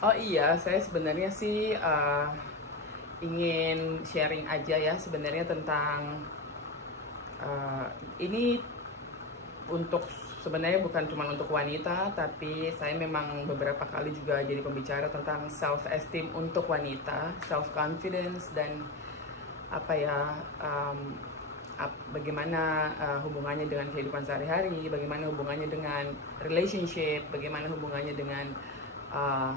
Oh iya, saya sebenarnya sih ingin sharing aja ya sebenarnya tentang uh, ini untuk sebenarnya bukan cuma untuk wanita, tapi saya memang beberapa kali juga jadi pembicara tentang self esteem untuk wanita, self confidence dan apa ya bagaimana hubungannya dengan kehidupan sehari-hari, bagaimana hubungannya dengan relationship, bagaimana hubungannya dengan uh,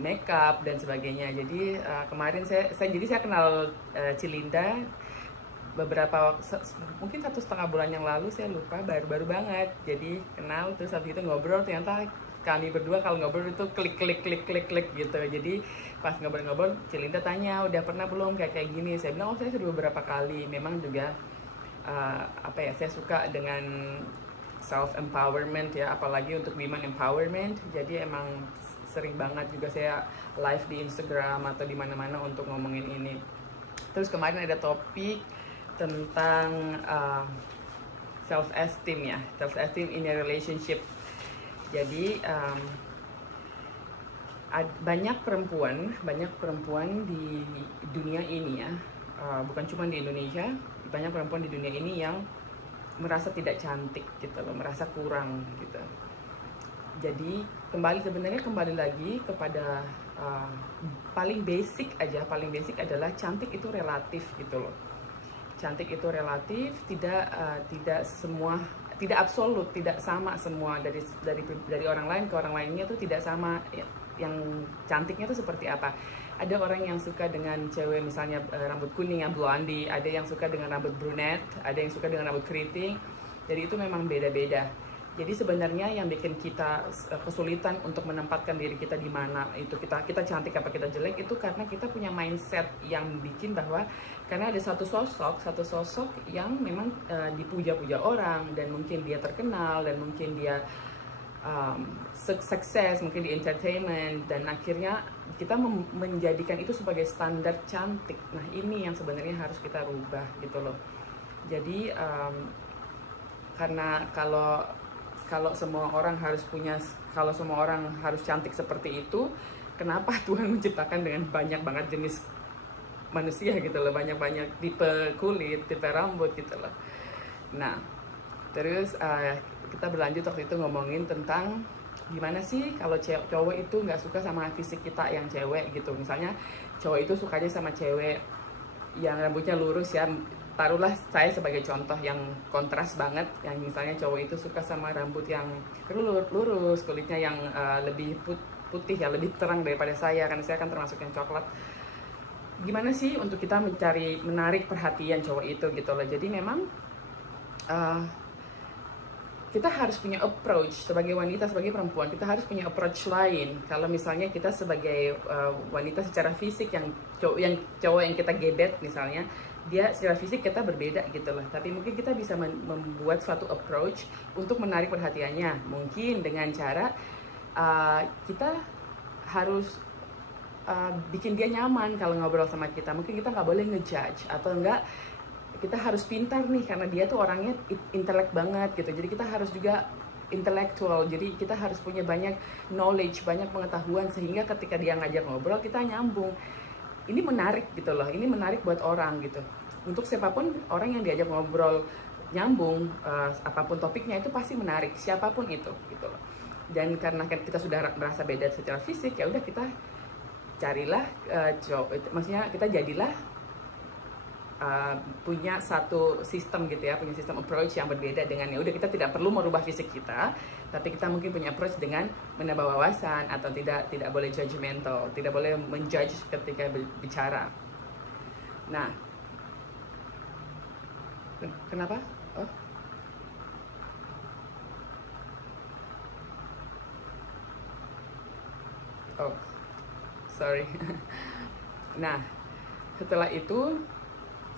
makeup dan sebagainya. Jadi kemarin saya kenal Cilinda beberapa mungkin 1,5 bulan yang lalu, saya lupa, baru-baru banget. Jadi kenal, terus habis itu ngobrol, ternyata kami berdua kalau ngobrol itu klik klik klik klik klik gitu. Jadi pas ngobrol-ngobrol Cilinda tanya udah pernah belum kayak kayak gini. Saya bilang oh saya sudah beberapa kali. Memang juga apa ya, saya suka dengan self empowerment ya, apalagi untuk women empowerment. Jadi emang sering banget juga saya live di Instagram atau di mana-mana untuk ngomongin ini. Terus kemarin ada topik tentang self esteem ya, self esteem in a relationship. Jadi banyak perempuan di dunia ini ya, bukan cuma di Indonesia, banyak perempuan di dunia ini yang merasa tidak cantik gitu loh, merasa kurang gitu. Jadi sebenarnya kembali lagi kepada paling basic adalah cantik itu relatif gitu loh. Cantik itu relatif, tidak semua, tidak absolut, tidak sama semua dari orang lain ke orang lainnya tuh tidak sama. Yang cantiknya tuh seperti apa? Ada orang yang suka dengan cewek misalnya rambut kuning yang blondie, ada yang suka dengan rambut brunette, ada yang suka dengan rambut keriting. Jadi itu memang beda-beda. Jadi sebenarnya yang bikin kita kesulitan untuk menempatkan diri kita di mana itu kita cantik apa kita jelek, itu karena kita punya mindset yang bikin bahwa karena ada satu sosok yang memang dipuja-puja orang, dan mungkin dia terkenal, dan mungkin dia sukses mungkin di entertainment, dan akhirnya kita menjadikan itu sebagai standar cantik. Nah ini yang sebenarnya harus kita rubah gitu loh. Jadi karena kalau semua orang harus cantik seperti itu, kenapa Tuhan menciptakan dengan banyak banget jenis manusia gitu loh, banyak tipe kulit, tipe rambut gitu loh. Nah terus kita berlanjut waktu itu ngomongin tentang gimana sih kalau cowok itu nggak suka sama fisik kita yang cewek gitu. Misalnya cowok itu sukanya sama cewek yang rambutnya lurus ya, taruhlah saya sebagai contoh yang kontras banget, yang misalnya cowok itu suka sama rambut yang lurus, kulitnya yang lebih putih ya, lebih terang daripada saya, karena saya kan termasuk yang coklat. Gimana sih untuk kita menarik perhatian cowok itu gitu loh. Jadi memang kita harus punya approach sebagai wanita, sebagai perempuan, kita harus punya approach lain. Kalau misalnya kita sebagai wanita secara fisik yang cowok yang kita gebet misalnya, dia secara fisik kita berbeda gitu loh. Tapi mungkin kita bisa membuat suatu approach untuk menarik perhatiannya. Mungkin dengan cara kita harus bikin dia nyaman kalau ngobrol sama kita. Mungkin kita nggak boleh ngejudge, atau enggak kita harus pintar nih karena dia tuh orangnya intelek banget gitu. Jadi kita harus juga intelektual. Jadi kita harus punya banyak knowledge, banyak pengetahuan, sehingga ketika dia ngajak ngobrol kita nyambung. Ini menarik gitu loh. Ini menarik buat orang gitu. Untuk siapapun orang yang diajak ngobrol nyambung, apapun topiknya itu pasti menarik, siapapun itu gitu loh. Dan karena kita sudah merasa beda secara fisik, ya udah kita carilah maksudnya kita jadilah punya satu sistem gitu ya, punya sistem approach yang berbeda dengan ya udah kita tidak perlu merubah fisik kita, tapi kita mungkin punya approach dengan menambah wawasan, atau tidak boleh judgmental, tidak boleh menjudge ketika bicara. Nah, kenapa? Oh, sorry. Nah,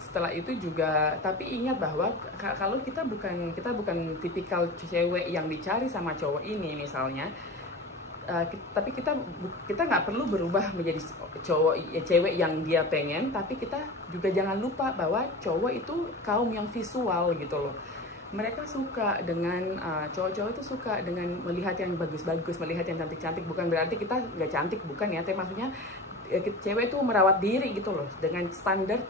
setelah itu juga, tapi ingat bahwa kalau kita bukan tipikal cewek yang dicari sama cowok ini misalnya, tapi kita nggak perlu berubah menjadi cewek yang dia pengen, tapi kita juga jangan lupa bahwa cowok itu kaum yang visual gitu loh. mereka suka dengan cowok-cowok itu suka dengan melihat yang bagus-bagus, melihat yang cantik-cantik. Bukan berarti kita nggak cantik, bukan ya, tapi maksudnya cewek itu merawat diri gitu loh, dengan standar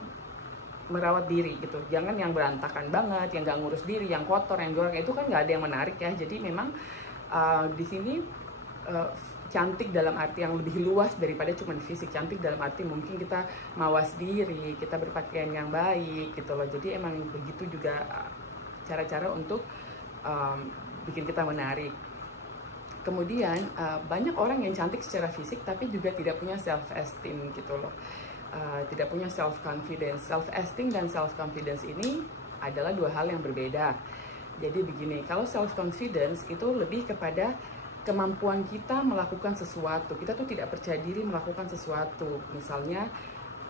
merawat diri gitu. Jangan yang berantakan banget, yang nggak ngurus diri, yang kotor, yang jorok, itu kan nggak ada yang menarik ya. Jadi memang di sini cantik dalam arti yang lebih luas daripada cuma fisik. Cantik dalam arti mungkin kita mawas diri, kita berpakaian yang baik gitu loh. Jadi emang begitu juga cara-cara untuk bikin kita menarik. Kemudian banyak orang yang cantik secara fisik tapi juga tidak punya self esteem gitu loh. Tidak punya self confidence. Self esteem dan self confidence ini adalah dua hal yang berbeda. Jadi begini, kalau self confidence itu lebih kepada kemampuan kita melakukan sesuatu. Kita tuh tidak percaya diri melakukan sesuatu. Misalnya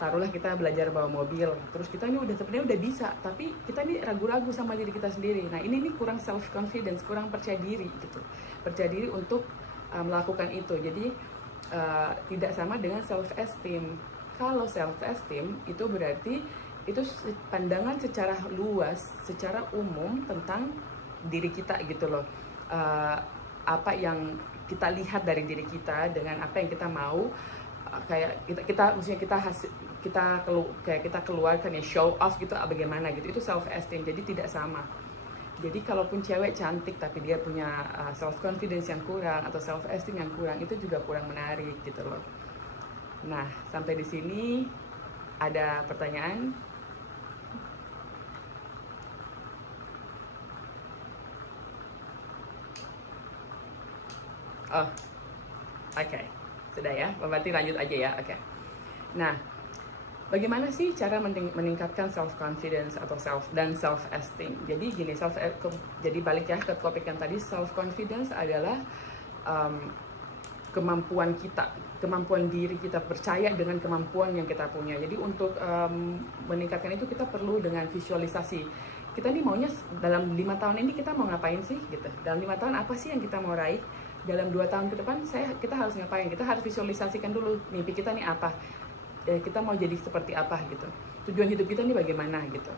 taruhlah kita belajar bawa mobil, terus kita ini sebenarnya udah bisa, tapi kita ini ragu-ragu sama diri kita sendiri. Nah ini kurang self confidence, kurang percaya diri gitu, percaya diri untuk melakukan itu. Jadi tidak sama dengan self esteem. Kalau self esteem itu berarti itu pandangan secara luas, secara umum tentang diri kita gitu loh. Apa yang kita lihat dari diri kita dengan apa yang kita mau, kayak kita maksudnya kita keluarkan ya, show off gitu bagaimana gitu, itu self esteem. Jadi tidak sama. Jadi kalaupun cewek cantik tapi dia punya self confidence yang kurang atau self esteem yang kurang, itu juga kurang menarik gitu loh. Nah, sampai di sini ada pertanyaan? Oh, oke. Sudah ya, berarti lanjut aja ya, oke. Nah, bagaimana sih cara meningkatkan self confidence atau self esteem? Jadi gini, jadi balik ya ke topik yang tadi, self confidence adalah kemampuan kita, kemampuan diri kita, percaya dengan kemampuan yang kita punya. Jadi untuk meningkatkan itu kita perlu dengan visualisasi. Kita nih maunya dalam 5 tahun ini kita mau ngapain sih gitu. Dalam 5 tahun apa sih yang kita mau raih? Dalam 2 tahun ke depan kita harus ngapain? Kita harus visualisasikan dulu mimpi kita nih apa. Kita mau jadi seperti apa gitu. Tujuan hidup kita nih bagaimana gitu.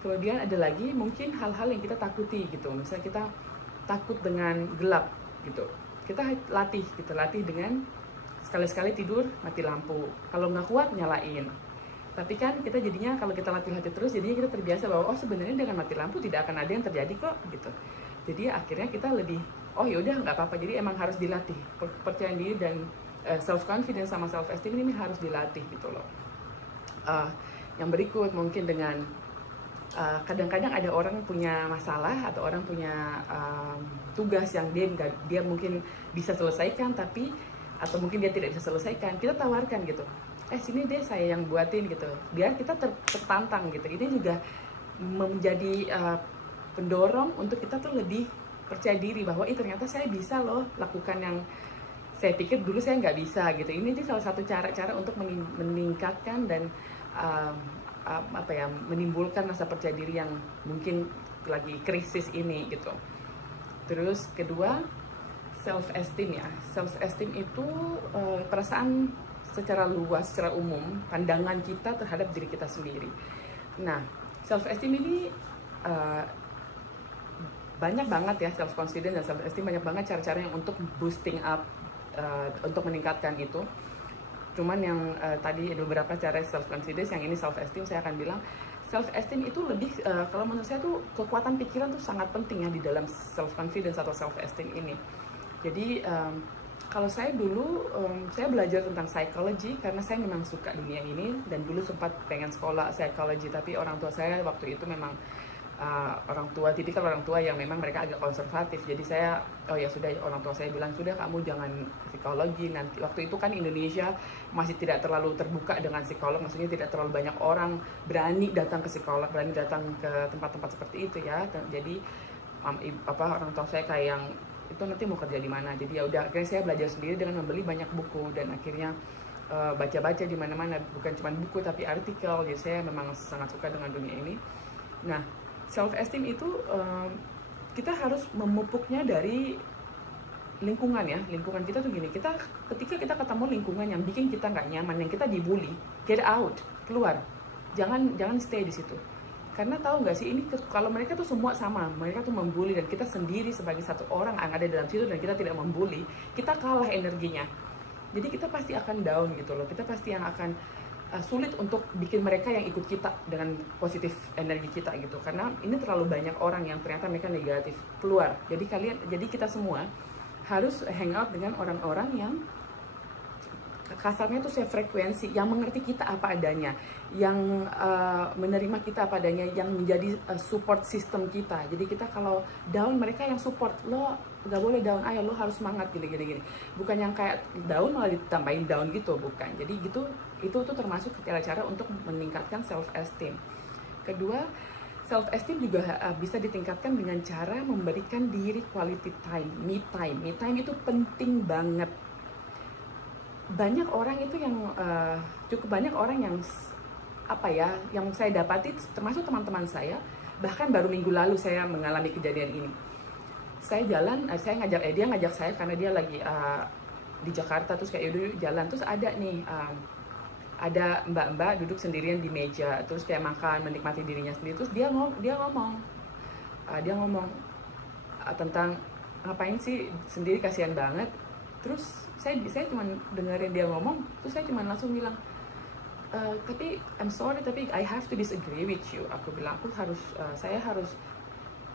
Kemudian ada lagi mungkin hal-hal yang kita takuti gitu. Misalnya kita takut dengan gelap gitu. Kita latih dengan sekali-sekali tidur mati lampu. Kalau nggak kuat nyalain. Tapi kan kita jadinya kalau kita latih terus, jadinya kita terbiasa bahwa oh sebenarnya dengan mati lampu tidak akan ada yang terjadi kok gitu. Jadi akhirnya kita lebih oh yaudah nggak apa-apa. Jadi emang harus dilatih. Percaya diri dan self confidence sama self esteem ini harus dilatih gitu loh. Yang berikut mungkin dengan kadang-kadang ada orang punya masalah atau orang punya tugas yang dia mungkin bisa selesaikan, tapi atau mungkin dia tidak bisa selesaikan, kita tawarkan gitu, sini deh saya yang buatin gitu, biar kita tertantang gitu. Ini juga menjadi pendorong untuk kita tuh lebih percaya diri bahwa ternyata saya bisa loh lakukan yang saya pikir dulu saya nggak bisa gitu. Ini salah satu cara-cara untuk meningkatkan dan menimbulkan rasa percaya diri yang mungkin lagi krisis ini gitu. Terus kedua, self esteem ya. Self esteem itu perasaan secara luas, secara umum, pandangan kita terhadap diri kita sendiri. Nah, self esteem ini banyak banget ya, self confidence dan self esteem banyak banget cara-cara yang untuk boosting up, untuk meningkatkan itu. Cuman yang tadi ada beberapa cara self confidence, yang ini self esteem, saya akan bilang self esteem itu lebih kalau menurut saya tuh kekuatan pikiran tuh sangat penting ya di dalam self confidence atau self esteem ini. Jadi kalau saya dulu saya belajar tentang psychology karena saya memang suka dunia ini, dan dulu sempat pengen sekolah psychology, tapi orang tua saya waktu itu memang tipikal orang tua yang memang mereka agak konservatif. Jadi saya orang tua saya bilang sudah kamu jangan psikologi nanti. Waktu itu kan Indonesia masih tidak terlalu terbuka dengan psikolog, maksudnya tidak terlalu banyak orang berani datang ke psikolog, berani datang ke tempat-tempat seperti itu ya. Jadi orang tua saya kayak yang itu nanti mau kerja di mana. Jadi ya udah, akhirnya saya belajar sendiri dengan membeli banyak buku, dan akhirnya baca-baca di mana-mana, bukan cuma buku tapi artikel. Jadi saya memang sangat suka dengan dunia ini. Nah, self esteem itu kita harus memupuknya dari lingkungan ya. Lingkungan kita tuh gini, ketika kita ketemu lingkungan yang bikin kita nggak nyaman, yang kita dibully, get out, keluar. Jangan stay di situ. Karena tahu nggak sih, ini kalau mereka tuh semua sama, mereka tuh membuli, dan kita sendiri sebagai satu orang yang ada dalam situ dan kita tidak membuli, kita kalah energinya. Jadi kita pasti akan down gitu loh, kita pasti yang akan sulit untuk bikin mereka yang ikut kita dengan positif energi kita gitu. Karena ini terlalu banyak orang yang ternyata mereka negatif keluar. Jadi kita semua harus hangout dengan orang-orang yang kasarnya tuh sefrekuensi, yang mengerti kita apa adanya, yang menerima kita apa adanya, yang menjadi support system kita. Jadi kita kalau down, mereka yang support. Lo gak boleh down, ayo lo harus semangat gini. Bukan yang kayak down malah ditambahin down gitu, bukan. Jadi gitu, itu tuh termasuk cara-cara untuk meningkatkan self esteem. Kedua, self esteem juga bisa ditingkatkan dengan cara memberikan diri quality time, me time. Me time itu penting banget. Banyak orang itu yang cukup banyak orang yang yang saya dapati, termasuk teman-teman saya, bahkan baru minggu lalu saya mengalami kejadian ini. Saya jalan, dia ngajak saya karena dia lagi di Jakarta, terus kayak yaudah jalan, terus ada nih ada mbak-mbak duduk sendirian di meja, terus kayak makan, menikmati dirinya sendiri. Terus dia ngomong tentang ngapain sih sendiri, kasihan banget. Terus saya cuma dengerin dia ngomong, terus saya cuma langsung bilang, tapi I'm sorry, tapi I have to disagree with you. Aku bilang, saya harus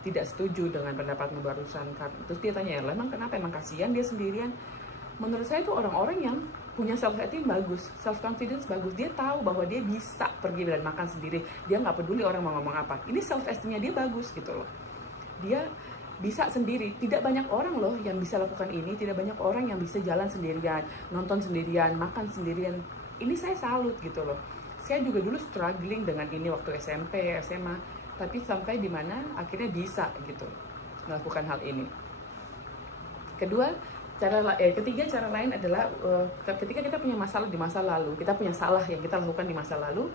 tidak setuju dengan pendapatmu barusan. Terus dia tanya, ya emang kenapa, emang kasihan dia sendirian? Menurut saya itu orang-orang yang punya self esteem bagus, self confidence bagus. Dia tahu bahwa dia bisa pergi dan makan sendiri, dia nggak peduli orang mau ngomong apa. Ini self esteemnya dia bagus gitu loh. Dia bisa sendiri. Tidak banyak orang loh yang bisa lakukan ini. Tidak banyak orang yang bisa jalan sendirian, nonton sendirian, makan sendirian. Ini saya salut gitu loh. Saya juga dulu struggling dengan ini waktu SMP, SMA, tapi sampai dimana akhirnya bisa gitu melakukan hal ini. Ketiga cara lain adalah ketika kita punya masalah di masa lalu, kita punya salah yang kita lakukan di masa lalu,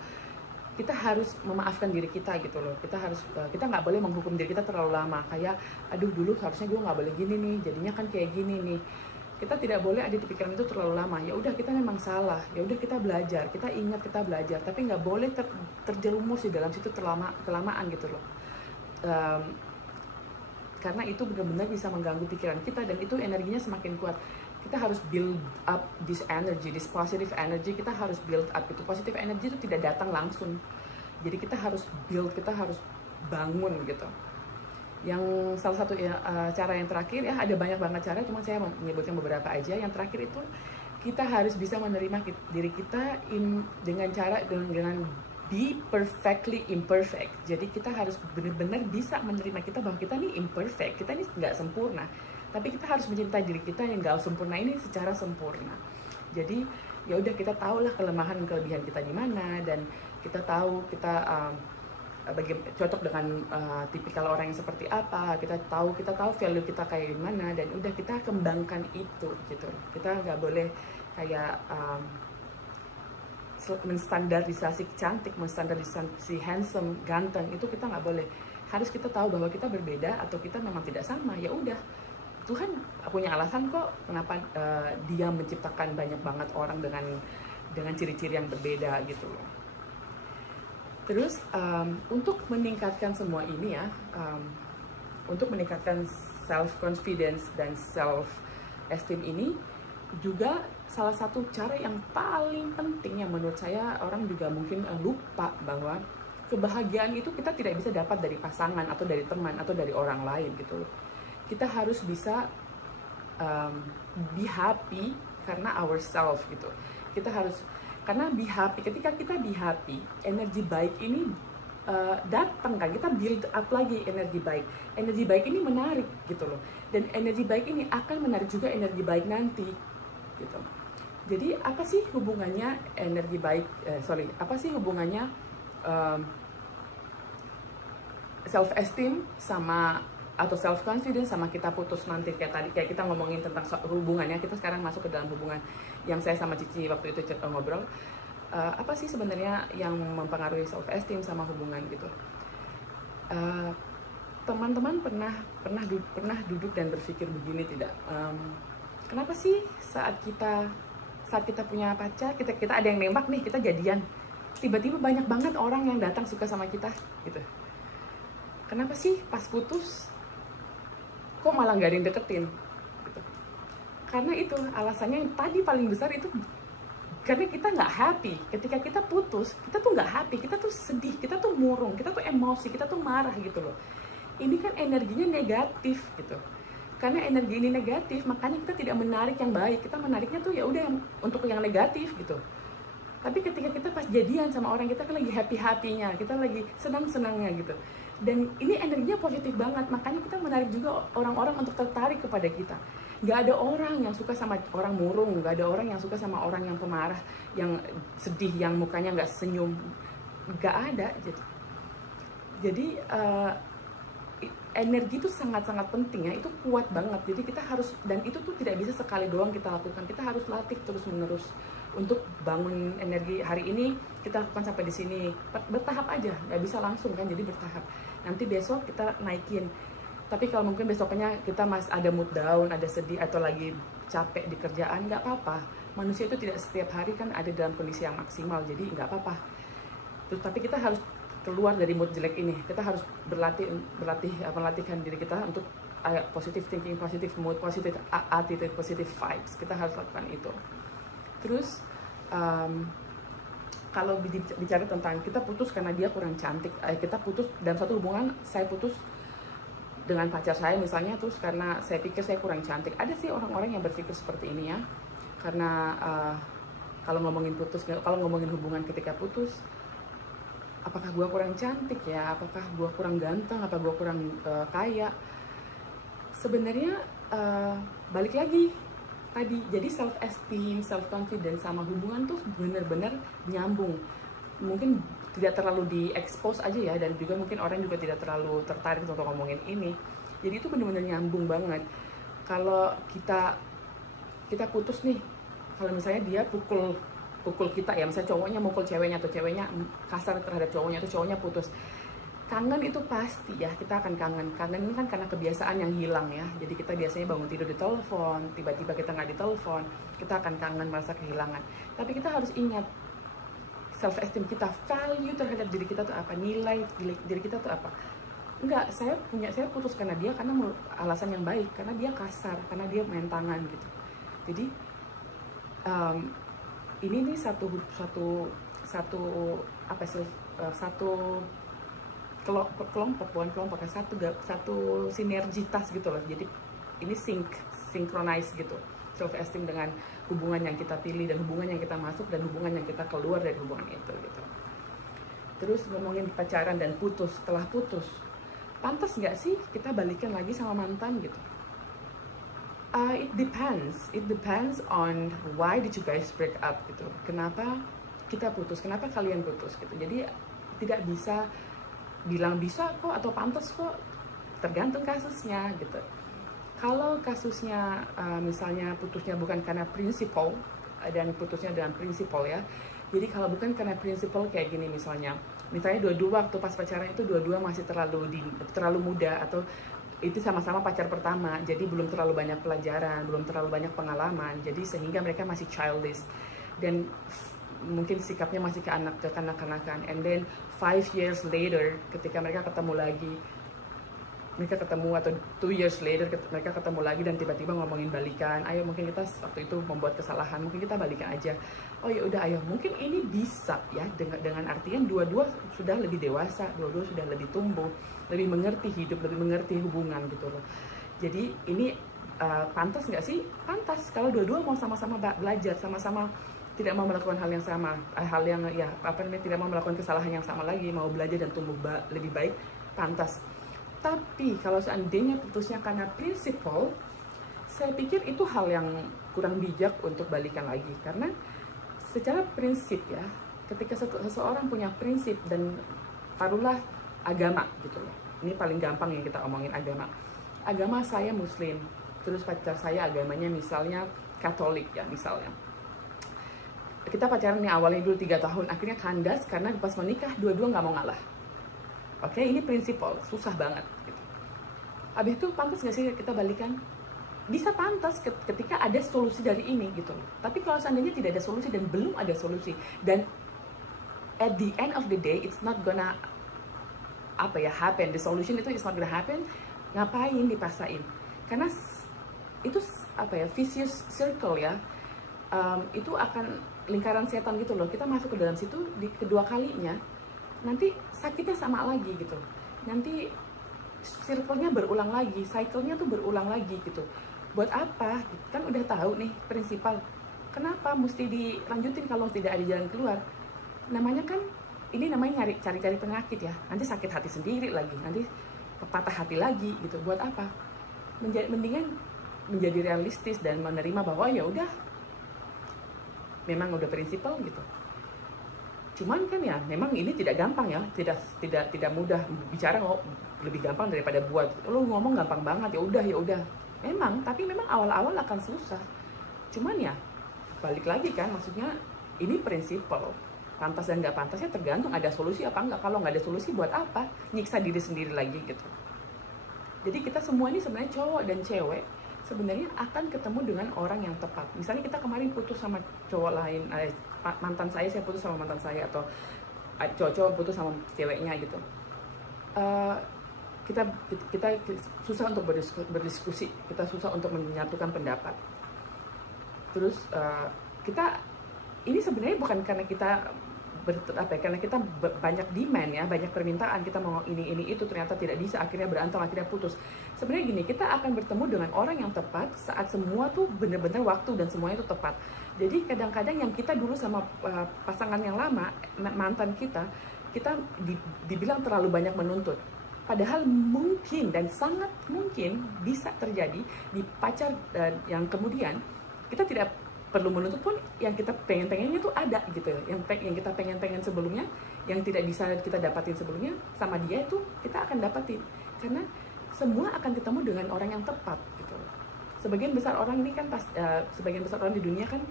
kita harus memaafkan diri kita gitu loh. Kita nggak boleh menghukum diri kita terlalu lama, kayak aduh dulu harusnya gue nggak boleh gini nih, jadinya kan kayak gini nih. Kita tidak boleh ada di pikiran itu terlalu lama. Ya udah, kita memang salah, ya udah kita belajar, kita ingat kita belajar, tapi nggak boleh terjerumus di dalam situ kelamaan gitu loh. Karena itu benar-benar bisa mengganggu pikiran kita, dan itu energinya semakin kuat. Kita harus build up this energy, this positive energy. Kita harus build up itu. Positive energy itu tidak datang langsung. Jadi kita harus build, kita harus bangun gitu. Yang salah satu cara yang terakhir, ya ada banyak banget cara, cuma saya menyebutkan beberapa aja. Yang terakhir itu kita harus bisa menerima diri kita dengan be perfectly imperfect. Jadi kita harus benar-benar bisa menerima kita bahwa kita nih imperfect, kita nih nggak sempurna. Tapi kita harus mencintai diri kita yang nggak sempurna ini secara sempurna. Jadi ya udah, kita tahulah kelemahan dan kelebihan kita di mana, dan kita tahu kita cocok dengan tipikal orang yang seperti apa. Kita tahu value kita kayak gimana, dan udah kita kembangkan itu gitu. Kita nggak boleh kayak menstandarisasi cantik, menstandarisasi handsome, ganteng, itu kita nggak boleh. Harus kita tahu bahwa kita berbeda atau kita memang tidak sama. Ya udah, Tuhan punya alasan kok kenapa dia menciptakan banyak banget orang dengan ciri-ciri yang berbeda gitu loh. Terus untuk meningkatkan semua ini ya, untuk meningkatkan self confidence dan self esteem ini juga salah satu cara yang paling penting yang menurut saya orang juga mungkin lupa, bahwa kebahagiaan itu kita tidak bisa dapat dari pasangan atau dari teman atau dari orang lain gitu loh. Kita harus bisa be happy karena ourselves gitu. Karena be happy, ketika kita be happy, energi baik ini datang kan, kita build up lagi energi baik. Energi baik ini menarik gitu loh, dan energi baik ini akan menarik juga energi baik nanti gitu. Jadi apa sih hubungannya self esteem atau self confidence sama kita putus nanti, kayak kita ngomongin tentang hubungannya. Kita sekarang masuk ke dalam hubungan yang saya sama Cici waktu itu ngobrol. Apa sih sebenarnya yang mempengaruhi self esteem sama hubungan gitu? Teman-teman pernah duduk dan berpikir begini tidak? Kenapa sih saat kita punya pacar, kita ada yang nembak nih, kita jadian, tiba-tiba banyak banget orang yang datang suka sama kita gitu. Kenapa sih pas putus kok malah nggak ada yang deketin gitu? Karena itu alasannya yang tadi paling besar itu, karena kita nggak happy. Ketika kita putus, kita tuh nggak happy, kita tuh sedih, kita tuh murung, kita tuh emosi, kita tuh marah gitu loh. Ini kan energinya negatif gitu. Karena energi ini negatif, makanya kita tidak menarik yang baik. Kita menariknya tuh ya udah untuk yang negatif gitu. Tapi ketika kita pas jadian sama orang, kita kan lagi happy-happynya, kita lagi senang-senangnya gitu. Dan ini energinya positif banget, makanya kita menarik juga orang-orang untuk tertarik kepada kita. Gak ada orang yang suka sama orang murung, gak ada orang yang suka sama orang yang pemarah, yang sedih, yang mukanya gak senyum. Gak ada. Jadi energi itu sangat-sangat penting ya, itu kuat banget. Jadi kita harus, dan itu tuh tidak bisa sekali doang kita lakukan, kita harus latih terus-menerus untuk bangun energi. Hari ini kita lakukan sampai di sini, bertahap aja, nggak bisa langsung kan, jadi bertahap. Nanti besok kita naikin. Tapi kalau mungkin besoknya kita masih ada mood down, ada sedih, atau lagi capek di kerjaan, nggak apa-apa. Manusia itu tidak setiap hari kan ada dalam kondisi yang maksimal, jadi nggak apa-apa. Tapi kita harus keluar dari mood jelek ini. Kita harus melatihkan diri kita untuk positive thinking, positive mood, positive attitude, positive vibes. Kita harus lakukan itu. Terus kalau bicara tentang kita putus karena dia kurang cantik, kita putus dalam satu hubungan, saya putus dengan pacar saya misalnya, terus karena saya pikir saya kurang cantik. Ada sih orang-orang yang berpikir seperti ini ya, karena kalau ngomongin putus, kalau ngomongin hubungan ketika putus, apakah gue kurang cantik ya, apakah gue kurang ganteng, apa gue kurang kaya. Sebenarnya balik lagi tadi, jadi self esteem, self confidence sama hubungan tuh bener-bener nyambung. Mungkin tidak terlalu di-expose aja ya, dan juga mungkin orang juga tidak terlalu tertarik untuk ngomongin ini. Jadi itu bener-bener nyambung banget. Kalau kita putus nih, kalau misalnya dia pukul kita ya, misalnya cowoknya mukul ceweknya, atau ceweknya kasar terhadap cowoknya, atau cowoknya putus, kangen itu pasti ya, kita akan kangen. Kangen ini kan karena kebiasaan yang hilang ya. Jadi kita biasanya bangun tidur di telepon, tiba-tiba kita nggak di telepon, kita akan kangen, merasa kehilangan. Tapi kita harus ingat, self esteem kita, value terhadap diri kita tuh apa, nilai diri kita tuh apa. Enggak, saya putus karena dia, karena alasan yang baik, karena dia kasar, karena dia main tangan gitu. Jadi ini nih satu kelompok, bukan kelompok, satu sinergitas gitu loh. Jadi ini synchronize gitu, self esteem dengan hubungan yang kita pilih, dan hubungan yang kita masuk, dan hubungan yang kita keluar dari hubungan itu gitu. Terus ngomongin pacaran dan putus, setelah putus, pantas nggak sih kita balikan lagi sama mantan gitu? It depends on why did you guys break up gitu. Kenapa kita putus, kenapa kalian putus gitu. Jadi tidak bisa bilang bisa kok atau pantas kok, tergantung kasusnya gitu. Kalau kasusnya misalnya putusnya bukan karena prinsipal, dan putusnya dengan prinsipal ya. Jadi kalau bukan karena prinsipal kayak gini, misalnya dua-dua waktu pas pacaran itu dua-dua masih terlalu muda, atau itu sama-sama pacar pertama, jadi belum terlalu banyak pelajaran, belum terlalu banyak pengalaman, jadi sehingga mereka masih childish, dan mungkin sikapnya masih kekanak-kanakan. And then 5 years later, ketika mereka ketemu lagi, atau 2 years later mereka ketemu lagi, dan tiba-tiba ngomongin balikan. Ayo, mungkin kita waktu itu membuat kesalahan, mungkin kita balikan aja. Oh ya udah, ayo. Mungkin ini bisa ya, dengan artian dua-dua sudah lebih dewasa, dua-dua sudah lebih tumbuh, lebih mengerti hidup, lebih mengerti hubungan gitu loh. Jadi ini pantas nggak sih? Pantas kalau dua-dua mau sama-sama belajar, sama-sama tidak mau melakukan hal yang sama, tidak mau melakukan kesalahan yang sama lagi, mau belajar dan tumbuh lebih baik, pantas. Tapi kalau seandainya putusnya karena prinsipal, saya pikir itu hal yang kurang bijak untuk balikan lagi. Karena secara prinsip ya, ketika seseorang punya prinsip, dan taruhlah agama gitu loh. Ini paling gampang yang kita omongin, agama. Agama saya Muslim, terus pacar saya agamanya misalnya Katolik ya misalnya. Kita pacaran nih awalnya dulu 3 tahun, akhirnya kandas karena pas menikah dua-dua nggak mau ngalah. Oke, ini prinsipal, susah banget gitu. Abis itu pantas nggak sih kita balikan? Bisa pantas ketika ada solusi dari ini gitu. Tapi kalau seandainya tidak ada solusi dan belum ada solusi, dan at the end of the day it's not gonna happen, the solution itu is not gonna happen. Ngapain dipaksain? Karena itu vicious circle ya. Itu akan lingkaran setan gitu loh. Kita masuk ke dalam situ di kedua kalinya, nanti sakitnya sama lagi gitu. Nanti circle-nya berulang lagi, cycle-nya tuh berulang lagi gitu. Buat apa? Kan udah tahu nih prinsipal. Kenapa mesti dilanjutin kalau tidak ada jalan keluar? Namanya kan, ini namanya cari-cari penyakit ya. Nanti sakit hati sendiri lagi, nanti patah hati lagi gitu. Buat apa? Mendingan menjadi realistis dan menerima bahwa ya udah, memang udah prinsipal gitu. Cuman kan ya, memang ini tidak gampang ya, tidak mudah. Bicara lebih gampang daripada buat. Lu ngomong gampang banget, ya udah. Memang, tapi memang awal-awal akan susah. Cuman ya, balik lagi kan, maksudnya ini prinsipal. Pantas dan nggak pantasnya tergantung ada solusi apa enggak. Kalau nggak ada solusi, buat apa nyiksa diri sendiri lagi gitu. Jadi kita semua ini sebenarnya cowok dan cewek sebenarnya akan ketemu dengan orang yang tepat. Misalnya kita kemarin putus sama cowok lain, mantan saya putus sama mantan saya, atau cowok putus sama ceweknya gitu. Kita susah untuk berdiskusi, kita susah untuk menyatukan pendapat. Terus kita ini sebenarnya bukan karena kita karena kita banyak demand ya, banyak permintaan, kita mau ini itu, ternyata tidak bisa, akhirnya berantem, akhirnya putus. Sebenarnya gini, kita akan bertemu dengan orang yang tepat saat semua tuh benar-benar waktu dan semuanya itu tepat. Jadi kadang-kadang yang kita dulu sama pasangan yang lama, mantan kita dibilang terlalu banyak menuntut. Padahal mungkin dan sangat mungkin bisa terjadi di pacar yang kemudian kita tidak perlu menuntut pun, yang kita pengen-pengennya tuh ada gitu. Yang kita pengen-pengen sebelumnya, yang tidak bisa kita dapatin sebelumnya, sama dia itu kita akan dapatin. Karena semua akan ketemu dengan orang yang tepat gitu. Sebagian besar orang ini kan sebagian besar orang di dunia kan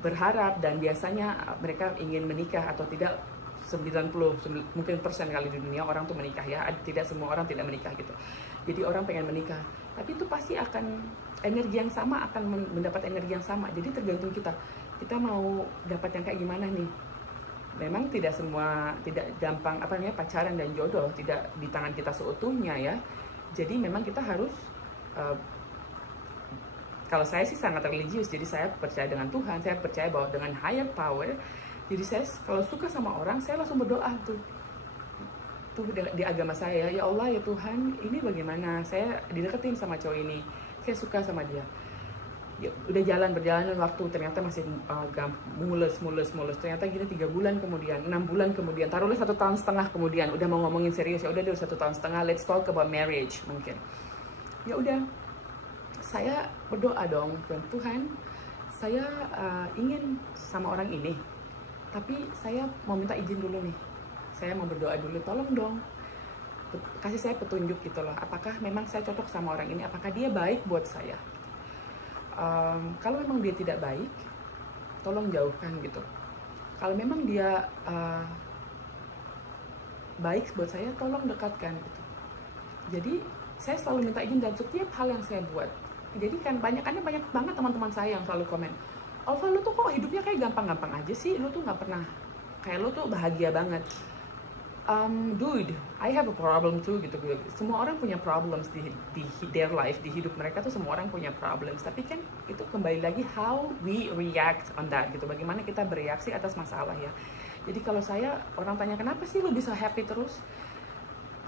berharap dan biasanya mereka ingin menikah atau tidak. 90 mungkin persen kali di dunia orang tuh menikah ya, tidak semua orang tidak menikah gitu. Jadi orang pengen menikah, tapi itu pasti akan energi yang sama, akan mendapat energi yang sama. Jadi tergantung kita mau dapat yang kayak gimana nih. Memang tidak gampang pacaran dan jodoh tidak di tangan kita seutuhnya ya. Jadi memang kita harus kalau saya sih sangat religius, jadi saya percaya dengan Tuhan, saya percaya bahwa dengan higher power. Jadi saya kalau suka sama orang, saya langsung berdoa tuh di agama saya, ya Allah ya Tuhan, ini bagaimana saya dideketin sama cowok ini, saya suka sama dia. Ya, udah berjalan waktu, ternyata masih mulus. Ternyata gini 3 bulan kemudian, 6 bulan kemudian, taruhlah 1 tahun setengah kemudian, udah mau ngomongin serius, ya udah 1 tahun setengah, let's talk about marriage mungkin. Ya udah, saya berdoa dong, Tuhan, saya ingin sama orang ini. Tapi saya mau minta izin dulu nih, saya mau berdoa dulu, tolong dong kasih saya petunjuk gitu loh, apakah memang saya cocok sama orang ini, apakah dia baik buat saya. Kalau memang dia tidak baik, tolong jauhkan gitu. Kalau memang dia baik buat saya, tolong dekatkan gitu. Jadi saya selalu minta izin dan setiap hal yang saya buat. Jadi kan banyak banget teman-teman saya yang selalu komen, Alva, lu tuh kok hidupnya kayak gampang-gampang aja sih, lu tuh nggak pernah, kayak lu tuh bahagia banget. Dude, I have a problem too gitu. Semua orang punya problems di their life, di hidup mereka tuh semua orang punya problems. Tapi kan itu kembali lagi how we react on that gitu. Bagaimana kita bereaksi atas masalah ya. Jadi kalau orang tanya kenapa sih lu bisa happy terus?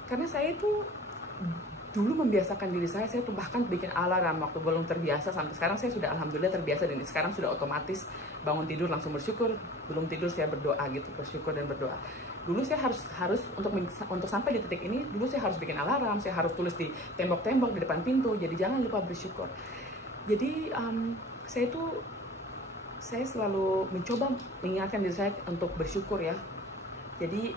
Karena saya tuh dulu membiasakan diri saya tuh bahkan bikin alarm waktu belum terbiasa, sampai sekarang saya sudah alhamdulillah terbiasa dan sekarang sudah otomatis bangun tidur langsung bersyukur, belum tidur saya berdoa gitu, bersyukur dan berdoa. Dulu saya harus untuk sampai di titik ini, dulu saya harus bikin alarm, saya harus tulis di tembok-tembok di depan pintu, jadi jangan lupa bersyukur. Jadi saya selalu mencoba mengingatkan diri saya untuk bersyukur ya. Jadi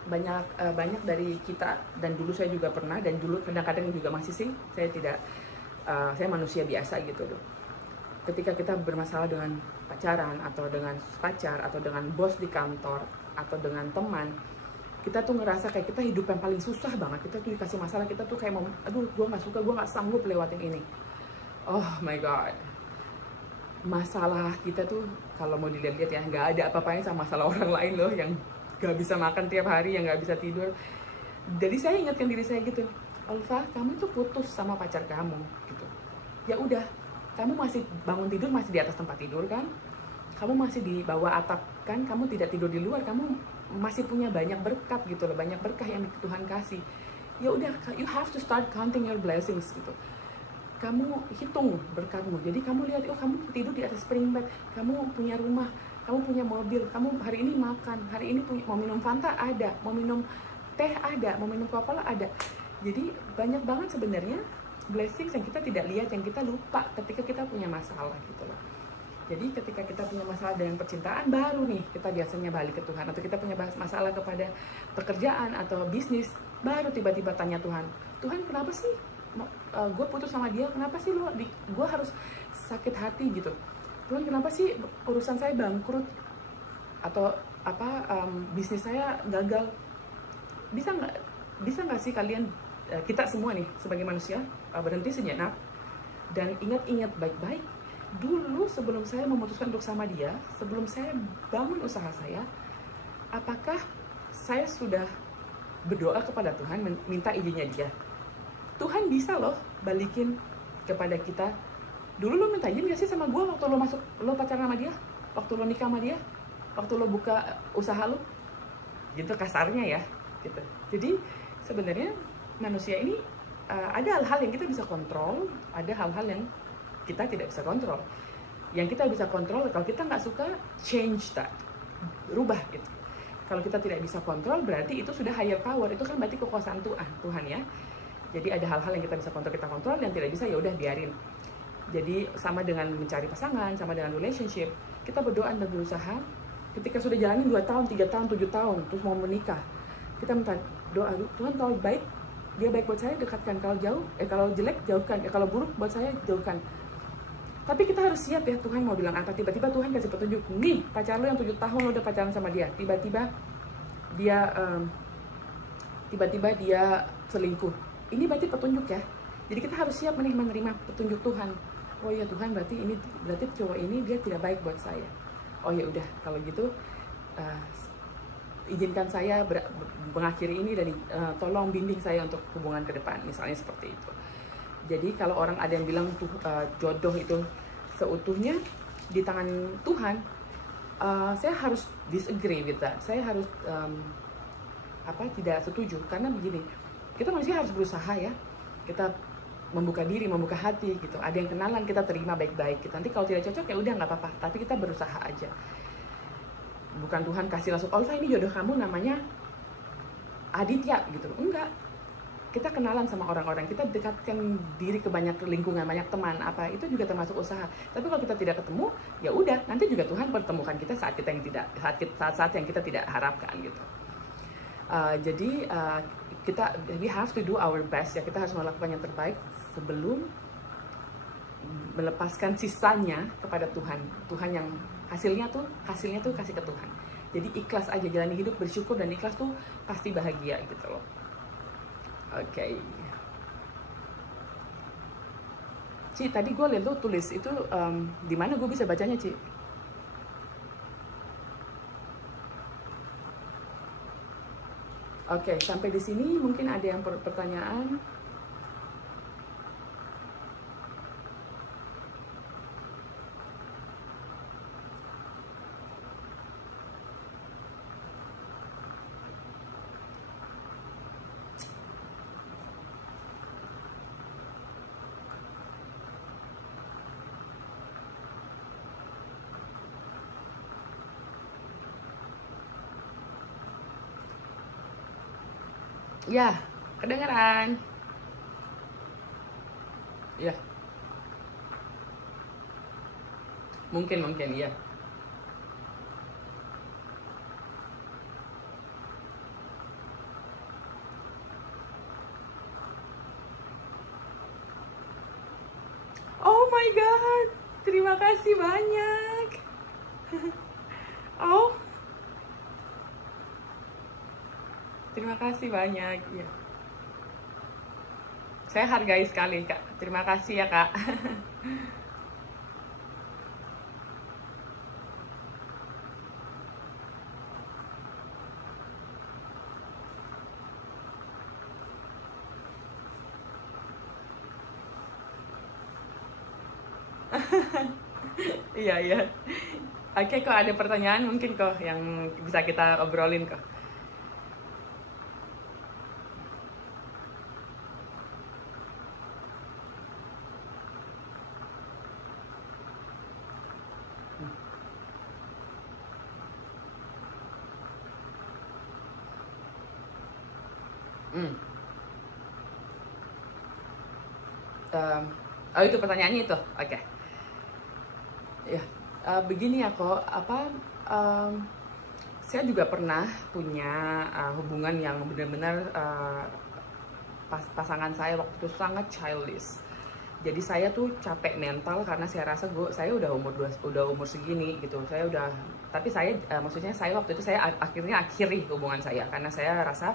banyak dari kita, dan dulu saya juga pernah, dan dulu kadang-kadang juga masih sih, saya manusia biasa gitu loh. Ketika kita bermasalah dengan pacaran atau dengan pacar atau dengan bos di kantor atau dengan teman, kita tuh ngerasa kayak kita hidup yang paling susah banget. Kita tuh dikasih masalah, kita tuh kayak aduh gue nggak suka, gue nggak sanggup lewatin ini. Oh my god, masalah kita tuh kalau mau dilihat-lihat ya nggak ada apa-apanya sama masalah orang lain loh, yang nggak bisa makan tiap hari, yang nggak bisa tidur. Jadi saya ingatkan diri saya gitu, Olfa, kamu tuh putus sama pacar kamu gitu. Ya udah, kamu masih bangun tidur masih di atas tempat tidur kan? Kamu masih di bawah atap kan? Kamu tidak tidur di luar, kamu masih punya banyak berkat gitu loh, banyak berkah yang Tuhan kasih. Ya udah, you have to start counting your blessings gitu. Kamu hitung berkatmu. Jadi kamu lihat, oh kamu tidur di atas spring bed, kamu punya rumah, kamu punya mobil, kamu hari ini makan, hari ini punya, mau minum Fanta ada, mau minum teh ada, mau minum Coca-Cola ada. Jadi banyak banget sebenarnya blessings yang kita tidak lihat, yang kita lupa ketika kita punya masalah gitu loh. Jadi ketika kita punya masalah dengan percintaan, baru nih kita biasanya balik ke Tuhan. Atau kita punya masalah kepada pekerjaan atau bisnis, baru tiba-tiba tanya Tuhan, Tuhan kenapa sih gue putus sama dia, kenapa sih gue harus sakit hati gitu, Tuhan kenapa sih urusan saya bangkrut, atau bisnis saya gagal. Bisa nggak sih kalian, kita semua nih sebagai manusia, berhenti sejenak dan ingat-ingat baik-baik dulu sebelum saya memutuskan untuk sama dia, sebelum saya bangun usaha saya, apakah saya sudah berdoa kepada Tuhan, minta izinnya dia? Tuhan bisa loh balikin kepada kita, dulu lo minta izin gak sih sama gue waktu lo pacaran sama dia, waktu lo nikah sama dia, waktu lo buka usaha lo, gitu kasarnya ya gitu. Jadi sebenarnya manusia ini ada hal-hal yang kita bisa kontrol, ada hal-hal yang kita tidak bisa kontrol. Yang kita bisa kontrol, kalau kita nggak suka, change that, rubah gitu. Kalau kita tidak bisa kontrol, berarti itu sudah higher power, itu kan berarti kekuasaan Tuhan ya. Jadi ada hal-hal yang kita bisa kontrol, kita kontrol, yang tidak bisa ya udah biarin. Jadi sama dengan mencari pasangan, sama dengan relationship, kita berdoa dan berusaha. Ketika sudah jalanin 2 tahun, 3 tahun, 7 tahun, terus mau menikah, kita minta doa, Tuhan kalau baik, dia baik buat saya, dekatkan. Kalau jauh, kalau jelek, jauhkan. Kalau buruk buat saya, jauhkan. Tapi kita harus siap ya, Tuhan mau bilang apa. Tiba-tiba Tuhan kasih petunjuk, nih pacar lo yang 7 tahun lo udah pacaran sama dia, tiba-tiba dia selingkuh. Ini berarti petunjuk ya. Jadi kita harus siap menerima petunjuk Tuhan. Oh ya Tuhan, berarti cowok ini dia tidak baik buat saya. Oh ya udah, kalau gitu izinkan saya mengakhiri ini, dan tolong bimbing saya untuk hubungan ke depan, misalnya seperti itu. Jadi kalau orang ada yang bilang jodoh itu seutuhnya di tangan Tuhan, saya harus disagree with that. Saya harus tidak setuju, karena begini, kita manusia harus berusaha ya, kita membuka diri, membuka hati gitu. Ada yang kenalan, kita terima baik-baik gitu. Nanti kalau tidak cocok ya udah nggak apa-apa, tapi kita berusaha aja. Bukan Tuhan kasih langsung, Olfa ini jodoh kamu namanya Aditya gitu, enggak. Kita kenalan sama orang-orang, kita dekatkan diri ke banyak lingkungan, banyak teman, itu juga termasuk usaha. Tapi kalau kita tidak ketemu, ya udah, nanti juga Tuhan pertemukan kita saat yang kita tidak harapkan gitu. Jadi we have to do our best ya, kita harus melakukan yang terbaik sebelum melepaskan sisanya kepada Tuhan. Tuhan yang hasilnya tuh kasih ke Tuhan. Jadi ikhlas aja, jalani hidup bersyukur dan ikhlas tuh pasti bahagia gitu loh. Oke. Ci, tadi gue lihat lo tulis itu di mana gue bisa bacanya, Ci? Oke, sampai di sini mungkin ada yang pertanyaan. Ya, kedengeran. Ya. Mungkin ya. Oh my god. Terima kasih banyak. Oh. Terima kasih banyak. Ya. Saya hargai sekali, Kak. Terima kasih ya, Kak. Iya, iya. Oke, kok ada pertanyaan mungkin kok yang bisa kita obrolin kok. Hmm. Um, oh, itu pertanyaannya itu. Oke. Ya, begini ya kok, um, saya juga pernah punya hubungan yang benar-benar pasangan saya waktu itu sangat childish. Jadi saya tuh capek mental karena saya rasa saya udah umur segini gitu. Saya udah, tapi saya maksudnya saya waktu itu saya akhirnya akhiri hubungan saya karena saya rasa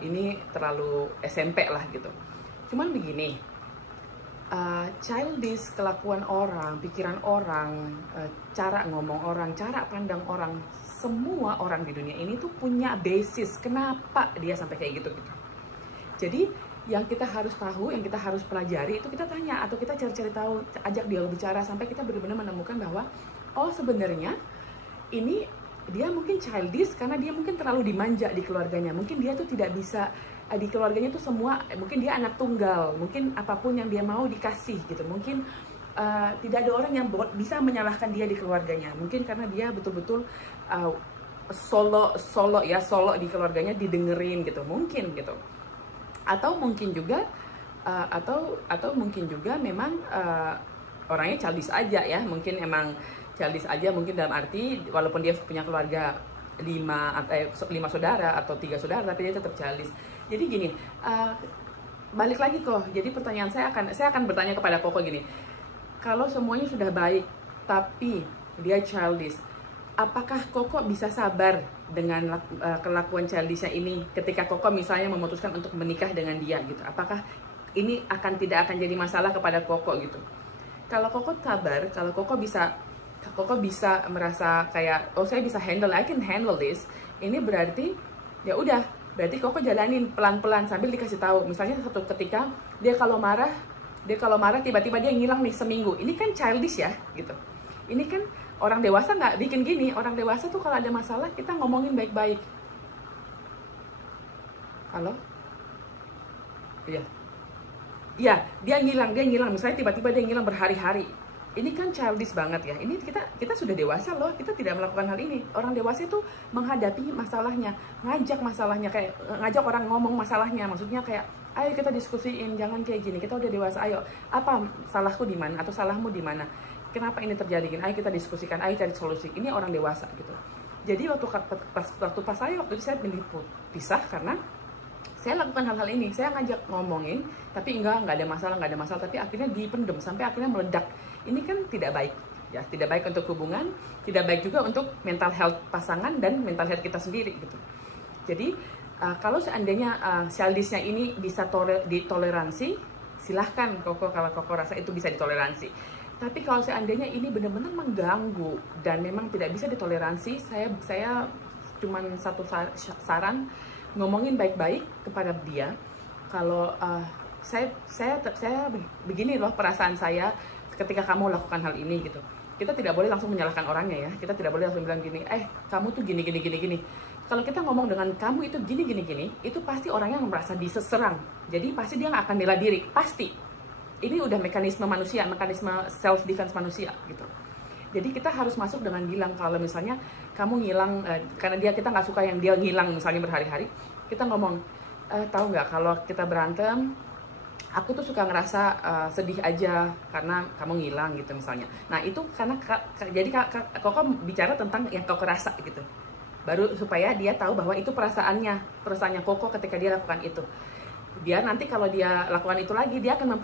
ini terlalu SMP lah gitu. Cuman begini, childish kelakuan orang, pikiran orang, cara ngomong orang, cara pandang orang, semua orang di dunia ini tuh punya basis kenapa dia sampai kayak gitu gitu. Jadi yang kita harus tahu, yang kita harus pelajari itu kita tanya atau kita cari-cari tahu, ajak dia bicara sampai kita benar-benar menemukan bahwa oh sebenarnya ini dia mungkin childish karena dia mungkin terlalu dimanja di keluarganya. Mungkin dia tuh tidak bisa di keluarganya tuh semua, mungkin dia anak tunggal, mungkin apapun yang dia mau dikasih gitu. Mungkin tidak ada orang yang bisa menyalahkan dia di keluarganya. Mungkin karena dia betul-betul solo di keluarganya, didengerin gitu. Mungkin gitu. Atau mungkin juga atau mungkin juga memang orangnya childish aja ya, mungkin emang childish aja, mungkin dalam arti walaupun dia punya keluarga 5 saudara atau 3 saudara tapi dia tetap childish. Jadi gini, balik lagi kok, jadi pertanyaan saya akan bertanya kepada Koko gini, kalau semuanya sudah baik tapi dia childish, apakah Koko bisa sabar dengan kelakuan childishnya ini ketika Koko misalnya memutuskan untuk menikah dengan dia gitu? Apakah ini tidak akan jadi masalah kepada Koko gitu? Kalau Koko sabar, kalau Koko bisa merasa kayak oh saya bisa handle, I can handle this. Ini berarti ya udah, berarti Koko jalanin pelan-pelan sambil dikasih tahu. Misalnya satu ketika dia kalau marah tiba-tiba dia ngilang nih seminggu. Ini kan childish ya gitu. Ini kan orang dewasa nggak bikin gini. Orang dewasa tuh kalau ada masalah kita ngomongin baik-baik. Halo? Iya. Iya, dia ngilang. Misalnya tiba-tiba dia ngilang berhari-hari. Ini kan childish banget ya. Ini kita sudah dewasa loh. Kita tidak melakukan hal ini. Orang dewasa itu menghadapi masalahnya, ngajak masalahnya, kayak ngajak orang ngomong masalahnya. Maksudnya kayak, ayo kita diskusiin, jangan kayak gini. Kita udah dewasa. Ayo, apa salahku di mana atau salahmu di mana? Kenapa ini terjadi gini? Ayo kita diskusikan, ayo cari solusi. Ini orang dewasa gitu. Jadi waktu itu saya milih pisah karena saya lakukan hal-hal ini. Saya ngajak ngomongin, tapi nggak ada masalah, tapi akhirnya dipendem sampai akhirnya meledak. Ini kan tidak baik, ya, tidak baik untuk hubungan, tidak baik juga untuk mental health pasangan dan mental health kita sendiri gitu. Jadi kalau seandainya childishnya ini bisa ditoleransi, silahkan Koko, kalau Koko rasa itu bisa ditoleransi. Tapi kalau seandainya ini benar-benar mengganggu dan memang tidak bisa ditoleransi, saya cuman satu saran, ngomongin baik-baik kepada dia. Kalau saya begini loh perasaan saya ketika kamu lakukan hal ini gitu. Kita tidak boleh langsung menyalahkan orangnya ya. Kita tidak boleh langsung bilang gini, kamu tuh gini. Kalau kita ngomong dengan kamu itu gini, itu pasti orangnya merasa diserang. Jadi pasti dia nggak akan bela diri, pasti. Ini udah mekanisme manusia, mekanisme self defense manusia gitu. Jadi kita harus masuk dengan bilang, kalau misalnya kamu ngilang karena kita nggak suka yang dia ngilang misalnya berhari-hari, kita ngomong, tahu nggak kalau kita berantem, aku tuh suka ngerasa sedih aja karena kamu ngilang gitu misalnya. Nah itu karena jadi Koko bicara tentang yang Koko rasa gitu, baru supaya dia tahu bahwa itu perasaannya Koko ketika dia lakukan itu. Biar nanti kalau dia lakukan itu lagi, dia akan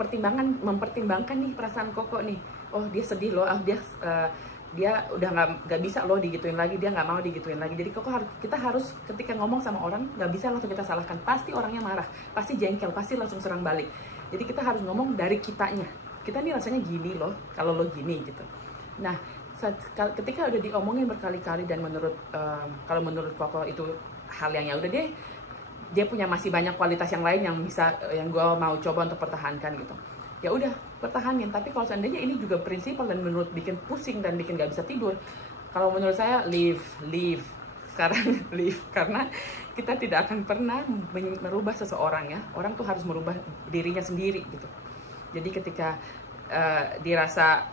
mempertimbangkan nih perasaan Koko nih. Oh dia sedih loh, dia udah nggak bisa loh digituin lagi, dia nggak mau digituin lagi. Jadi kita harus ketika ngomong sama orang nggak bisa langsung kita salahkan, pasti orangnya marah, pasti jengkel, pasti langsung serang balik. Jadi kita harus ngomong dari kitanya, kita nih rasanya gini loh kalau lo gini gitu. Nah ketika udah diomongin berkali-kali dan kalau menurut Koko itu hal yang ya udah deh, dia punya masih banyak kualitas yang lain yang gue mau coba untuk pertahankan gitu. Ya udah, pertahanin. Tapi kalau seandainya ini juga prinsipal dan menurut bikin pusing dan bikin gak bisa tidur, kalau menurut saya leave sekarang. Leave, karena kita tidak akan pernah merubah seseorang ya. Orang tuh harus merubah dirinya sendiri gitu. Jadi ketika dirasa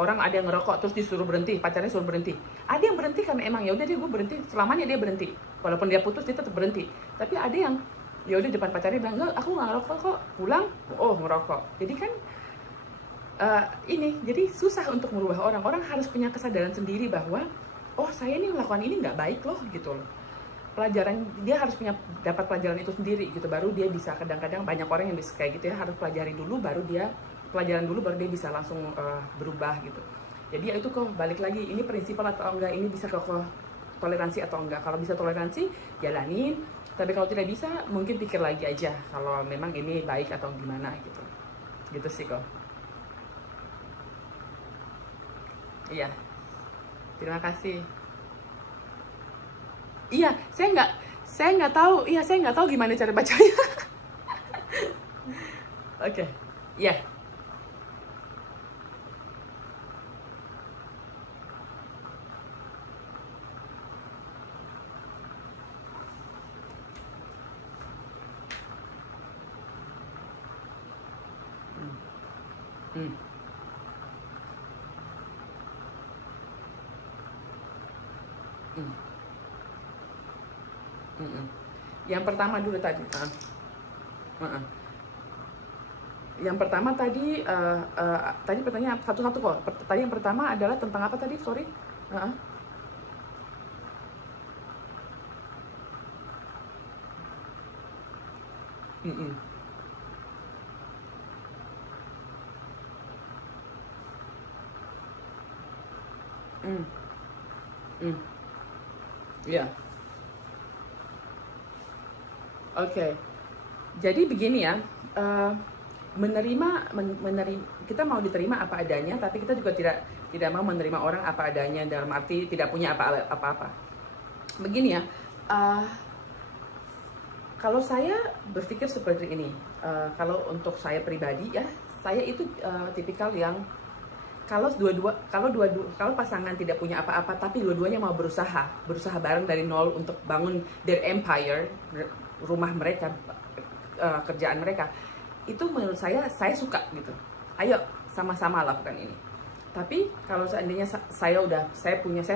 orang ada yang ngerokok terus disuruh berhenti, pacarnya suruh berhenti, ada yang berhenti karena emang ya udah dia gue berhenti, selamanya dia berhenti, walaupun dia putus dia tetap berhenti. Tapi ada yang ya udah depan pacarnya bilang enggak, aku nggak ngerokok kok, pulang oh ngerokok. Jadi kan jadi susah untuk merubah orang. Orang harus punya kesadaran sendiri bahwa oh saya ini melakukan ini nggak baik loh gitu loh. Pelajaran dia harus dapat pelajaran itu sendiri gitu, baru dia bisa. Kadang-kadang banyak orang yang bisa kayak gitu ya, harus pelajari dulu baru dia pelajaran dulu baru dia bisa langsung berubah gitu. Jadi ya itu kok balik lagi, ini prinsipal atau enggak, ini bisa ke toleransi atau enggak. Kalau bisa toleransi jalanin, tapi kalau tidak bisa mungkin pikir lagi aja kalau memang ini baik atau gimana gitu. Gitu sih kok. Iya, terima kasih. Iya, saya nggak tahu. Iya, saya nggak tahu gimana cara bacanya. Oke, iya. Hmm. Hmm. Hmm. Yang pertama dulu tadi. Yang pertama tadi, tadi pertanyaan satu-satu kok. Tadi yang pertama adalah tentang apa tadi? Sorry. Ya, oke. Jadi begini ya, menerima kita mau diterima apa adanya, tapi kita juga tidak mau menerima orang apa adanya dalam arti tidak punya apa-apa. Begini ya, kalau saya berpikir seperti ini, kalau untuk saya pribadi ya, saya itu tipikal yang kalau pasangan tidak punya apa-apa tapi dua-duanya mau berusaha bareng dari nol untuk bangun their empire, rumah mereka, kerjaan mereka, itu menurut saya suka gitu. Ayo sama-sama lakukan ini. Tapi kalau seandainya saya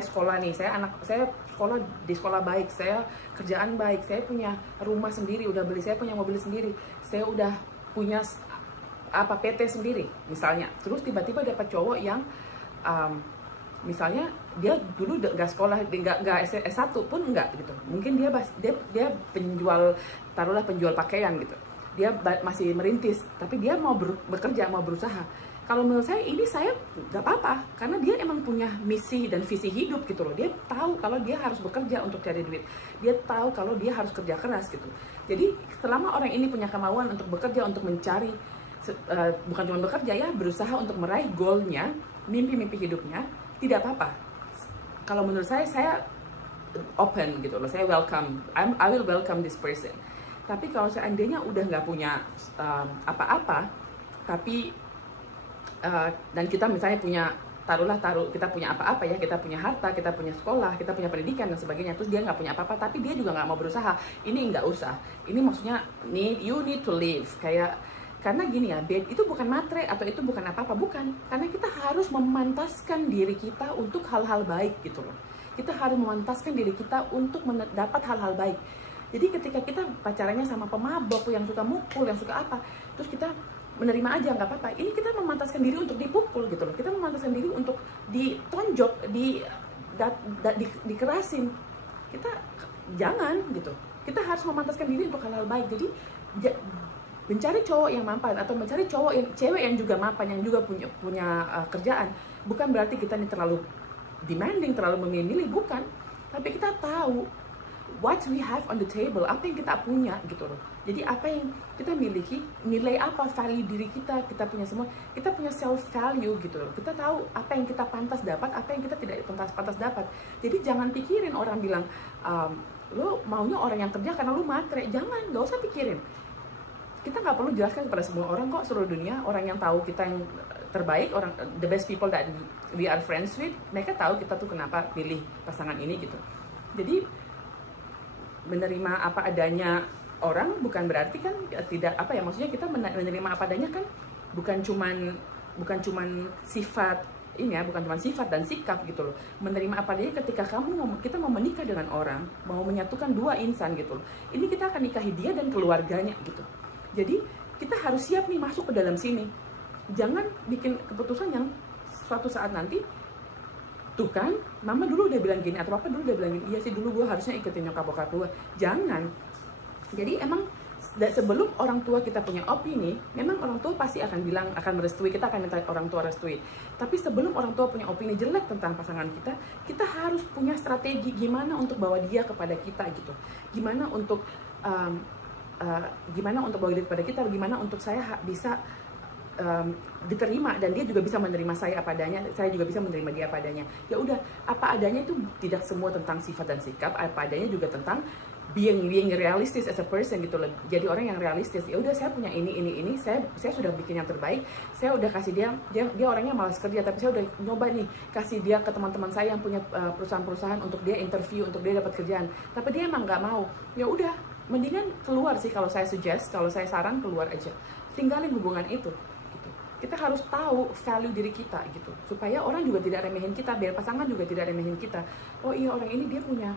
sekolah nih, saya sekolah di sekolah baik, saya kerjaan baik, saya punya rumah sendiri, saya punya mobil sendiri, saya udah punya PT sendiri misalnya, terus tiba-tiba dapat cowok yang misalnya dia dulu nggak sekolah, nggak S1 pun nggak gitu, mungkin dia penjual, taruhlah penjual pakaian gitu, dia masih merintis tapi dia mau bekerja, mau berusaha. Kalau menurut saya ini saya nggak apa-apa, karena dia emang punya misi dan visi hidup gitu loh. Dia tahu kalau dia harus bekerja untuk cari duit, dia tahu kalau dia harus kerja keras gitu. Jadi selama orang ini punya kemauan untuk bekerja, untuk mencari bukan cuma bekerja ya, berusaha untuk meraih goalnya, mimpi-mimpi hidupnya, tidak apa-apa. Kalau menurut saya open gitu loh, saya welcome, I will welcome this person. Tapi kalau seandainya udah nggak punya apa-apa, tapi dan kita misalnya punya kita punya apa-apa ya, kita punya harta, kita punya sekolah, kita punya pendidikan dan sebagainya, terus dia nggak punya apa-apa tapi dia juga nggak mau berusaha, ini nggak usah. Ini maksudnya you need to live, karena gini ya, bed itu bukan matre atau itu bukan apa-apa, bukan. Karena kita harus memantaskan diri kita untuk hal-hal baik gitu loh. Kita harus memantaskan diri kita untuk mendapat hal-hal baik. Jadi ketika kita pacarannya sama pemabok yang suka mukul, yang suka apa, terus kita menerima aja nggak apa-apa. Ini kita memantaskan diri untuk dipukul gitu loh. Kita memantaskan diri untuk ditonjok, dikerasin. Kita jangan gitu. Kita harus memantaskan diri untuk hal-hal baik. Jadi mencari cowok yang mapan atau mencari cewek yang juga mapan, yang juga punya kerjaan, bukan berarti kita ini terlalu demanding, terlalu memilih, bukan. Tapi kita tahu what we have on the table, apa yang kita punya gitu loh. Jadi apa yang kita miliki, nilai apa, value diri kita punya semua, kita punya self value gitu loh. Kita tahu apa yang kita pantas dapat, apa yang kita tidak pantas dapat. Jadi jangan pikirin orang bilang lo maunya orang yang kerja karena lo matre, jangan, nggak usah pikirin. kita nggak perlu jelaskan kepada semua orang kok, seluruh dunia, orang yang tahu kita yang terbaik, orang the best people that we are friends with, mereka tahu kita tuh kenapa pilih pasangan ini gitu. Jadi menerima apa adanya orang bukan berarti kan tidak apa ya, maksudnya kita menerima apa adanya kan bukan cuman sifat ini ya, bukan cuma sifat dan sikap gitu loh. Menerima apa adanya ketika kita mau menikah dengan orang, mau menyatukan dua insan gitu loh. Ini kita akan nikahi dia dan keluarganya gitu. Jadi kita harus siap nih masuk ke dalam sini. Jangan bikin keputusan yang suatu saat nanti, tuh kan, mama dulu udah bilang gini, atau papa dulu udah bilang gini, iya sih dulu gue harusnya ikutin nyokap bokap gue. Jangan. Jadi emang sebelum orang tua kita punya opini, memang orang tua pasti akan bilang, akan merestui, kita akan minta orang tua restui. Tapi sebelum orang tua punya opini jelek tentang pasangan kita, kita harus punya strategi gimana untuk bawa dia kepada kita gitu. Gimana untuk bawa dia kepada kita, gimana untuk saya bisa diterima dan dia juga bisa menerima saya apa adanya, saya juga bisa menerima dia apa adanya. Ya udah, apa adanya itu tidak semua tentang sifat dan sikap, apa adanya juga tentang being realistis as a person gitu loh. Jadi orang yang realistis. Ya udah, saya punya ini, saya sudah bikin yang terbaik. Saya udah kasih dia orangnya malas kerja, tapi saya udah nyoba nih kasih dia ke teman-teman saya yang punya perusahaan-perusahaan untuk dia interview, untuk dia dapat kerjaan. Tapi dia emang nggak mau. Ya udah, mendingan keluar sih, kalau saya suggest, kalau saya saran keluar aja. Tinggalin hubungan itu. Gitu. Kita harus tahu value diri kita gitu, supaya orang juga tidak remehin kita, biar pasangan juga tidak remehin kita. Oh iya, orang ini dia punya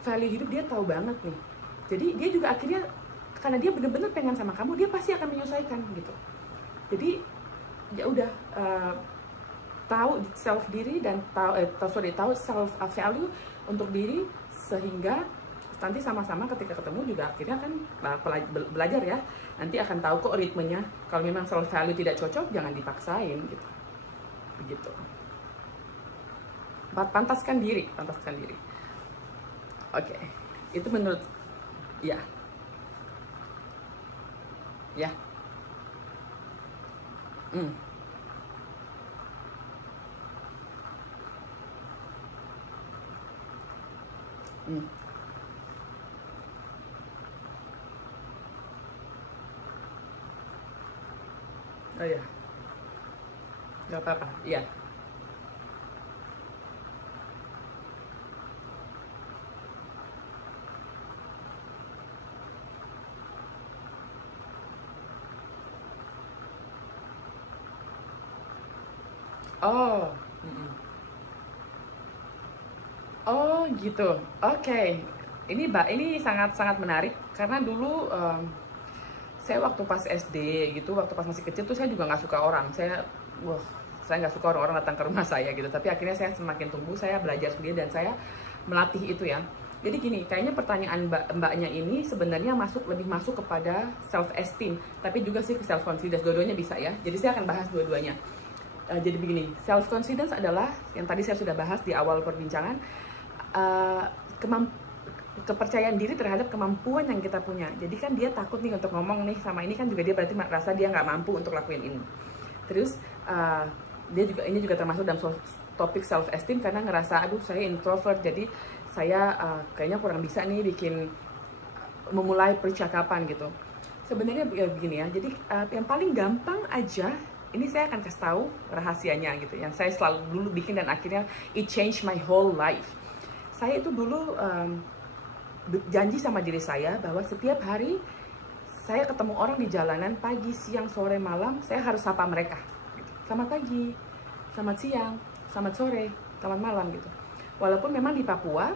value hidup, dia tahu banget nih. Jadi dia juga akhirnya, karena dia bener-bener pengen sama kamu, dia pasti akan menyesuaikan gitu. Jadi ya udah, tahu self diri dan tahu self value untuk diri, sehingga nanti sama-sama ketika ketemu juga akhirnya kan belajar ya. Nanti akan tahu kok ritmenya. Kalau memang self value tidak cocok, jangan dipaksain gitu. Begitu. Pantaskan diri. Oke, itu menurut ya. Hmm. Hmm. Oh ya, nggak apa-apa. Iya. Oh. Mm-mm. Oh gitu. Oke. Ini sangat menarik karena dulu saya waktu pas SD gitu, waktu pas masih kecil tuh saya juga nggak suka orang. Saya nggak suka orang-orang datang ke rumah saya gitu. Tapi akhirnya saya semakin tumbuh, saya belajar sendiri dan saya melatih itu ya. Jadi gini, kayaknya pertanyaan mbaknya ini sebenarnya lebih masuk kepada self esteem, tapi juga sih ke self confidence, dua-duanya bisa ya. Jadi saya akan bahas dua-duanya. Jadi begini, self confidence adalah yang tadi saya sudah bahas di awal perbincangan, kepercayaan diri terhadap kemampuan yang kita punya. Jadi kan dia takut nih untuk ngomong nih sama ini, kan juga dia berarti merasa dia nggak mampu untuk lakuin ini. Terus ini juga termasuk dalam topik self esteem, karena ngerasa aduh saya introvert, jadi saya kayaknya kurang bisa nih memulai percakapan gitu. Sebenarnya begini ya, jadi yang paling gampang aja, ini saya akan kasih tahu rahasianya gitu, yang saya selalu dulu bikin dan akhirnya it changed my whole life. Saya itu dulu janji sama diri saya bahwa setiap hari saya ketemu orang di jalanan, pagi, siang, sore, malam, saya harus sapa mereka gitu. Selamat pagi, selamat siang, selamat sore, selamat malam gitu. Walaupun memang di Papua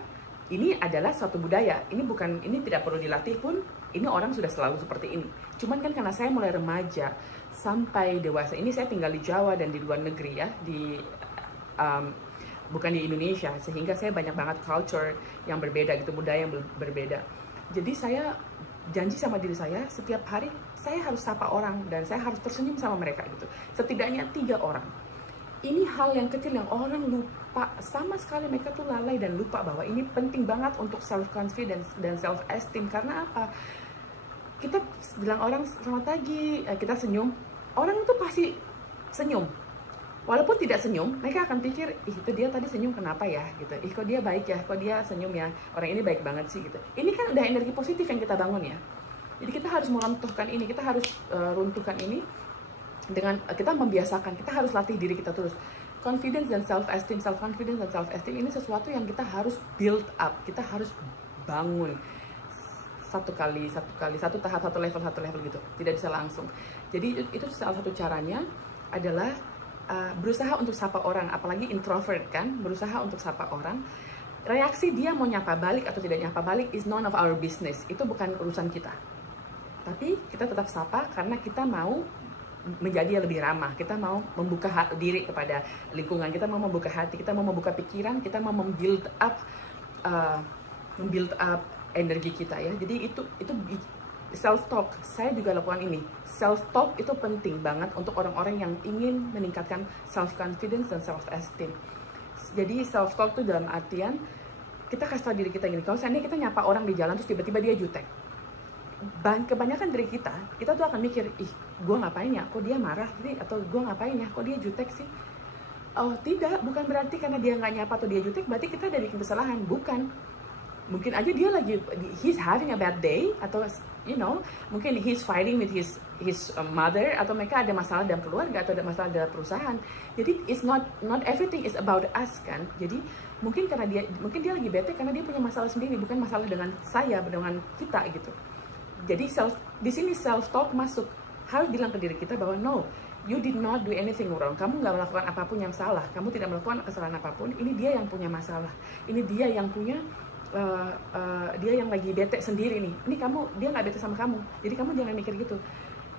ini adalah suatu budaya, ini tidak perlu dilatih pun, ini orang sudah selalu seperti ini. Cuman kan karena saya mulai remaja sampai dewasa, ini saya tinggal di Jawa dan di luar negeri ya, bukan di Indonesia, sehingga saya banyak banget culture yang berbeda gitu, budaya yang berbeda. Jadi saya janji sama diri saya, setiap hari saya harus sapa orang dan saya harus tersenyum sama mereka gitu. Setidaknya 3 orang. Ini hal yang kecil yang orang lupa, sama sekali mereka tuh lalai dan lupa bahwa ini penting banget untuk self confidence dan self esteem. Karena apa? Kita bilang orang selamat pagi, kita senyum, orang itu pasti senyum. Walaupun tidak senyum, mereka akan pikir, ih itu dia tadi senyum kenapa ya gitu. Ih kok dia baik ya, kok dia senyum ya, orang ini baik banget sih gitu. Ini kan udah energi positif yang kita bangun ya. Jadi kita harus meruntuhkan ini, kita harus runtuhkan ini dengan kita membiasakan, kita harus latih diri kita terus. Confidence dan self-esteem, self-confidence dan self-esteem ini sesuatu yang kita harus build up, kita harus bangun satu tahap, satu level gitu, tidak bisa langsung. Jadi itu salah satu caranya adalah berusaha untuk sapa orang, apalagi introvert kan, berusaha untuk sapa orang. Reaksi dia mau nyapa balik atau tidak nyapa balik is none of our business, itu bukan urusan kita. Tapi kita tetap sapa karena kita mau menjadi lebih ramah, kita mau membuka diri kepada lingkungan, kita mau membuka hati, kita mau membuka pikiran, kita mau membuild up energi kita ya. Jadi itu self talk. Saya juga lakukan ini. Self talk itu penting banget untuk orang-orang yang ingin meningkatkan self confidence dan self esteem. Jadi self talk itu dalam artian kita kasih tahu diri kita gini, kalau seandainya kita nyapa orang di jalan terus tiba-tiba dia jutek, kebanyakan dari kita tuh akan mikir, ih gue ngapain ya, kok dia marah sih, atau gue ngapain ya, kok dia jutek sih. Oh tidak, bukan berarti karena dia nggak nyapa atau dia jutek berarti kita ada bikin kesalahan, bukan. Mungkin aja dia lagi, he's having a bad day, atau you know, mungkin he's fighting with his mother, atau mereka ada masalah dalam keluarga, atau ada masalah dalam perusahaan. Jadi it's not everything is about us kan. Jadi mungkin dia lagi bete karena dia punya masalah sendiri, bukan masalah dengan saya, dengan kita gitu. Jadi di sini self talk masuk, harus bilang ke diri kita bahwa no, you did not do anything wrong. Kamu nggak melakukan apapun yang salah, kamu tidak melakukan kesalahan apapun. Ini dia yang punya masalah, ini dia yang punya dia yang lagi bete sendiri nih. Ini dia nggak bete sama kamu, jadi kamu jangan mikir gitu.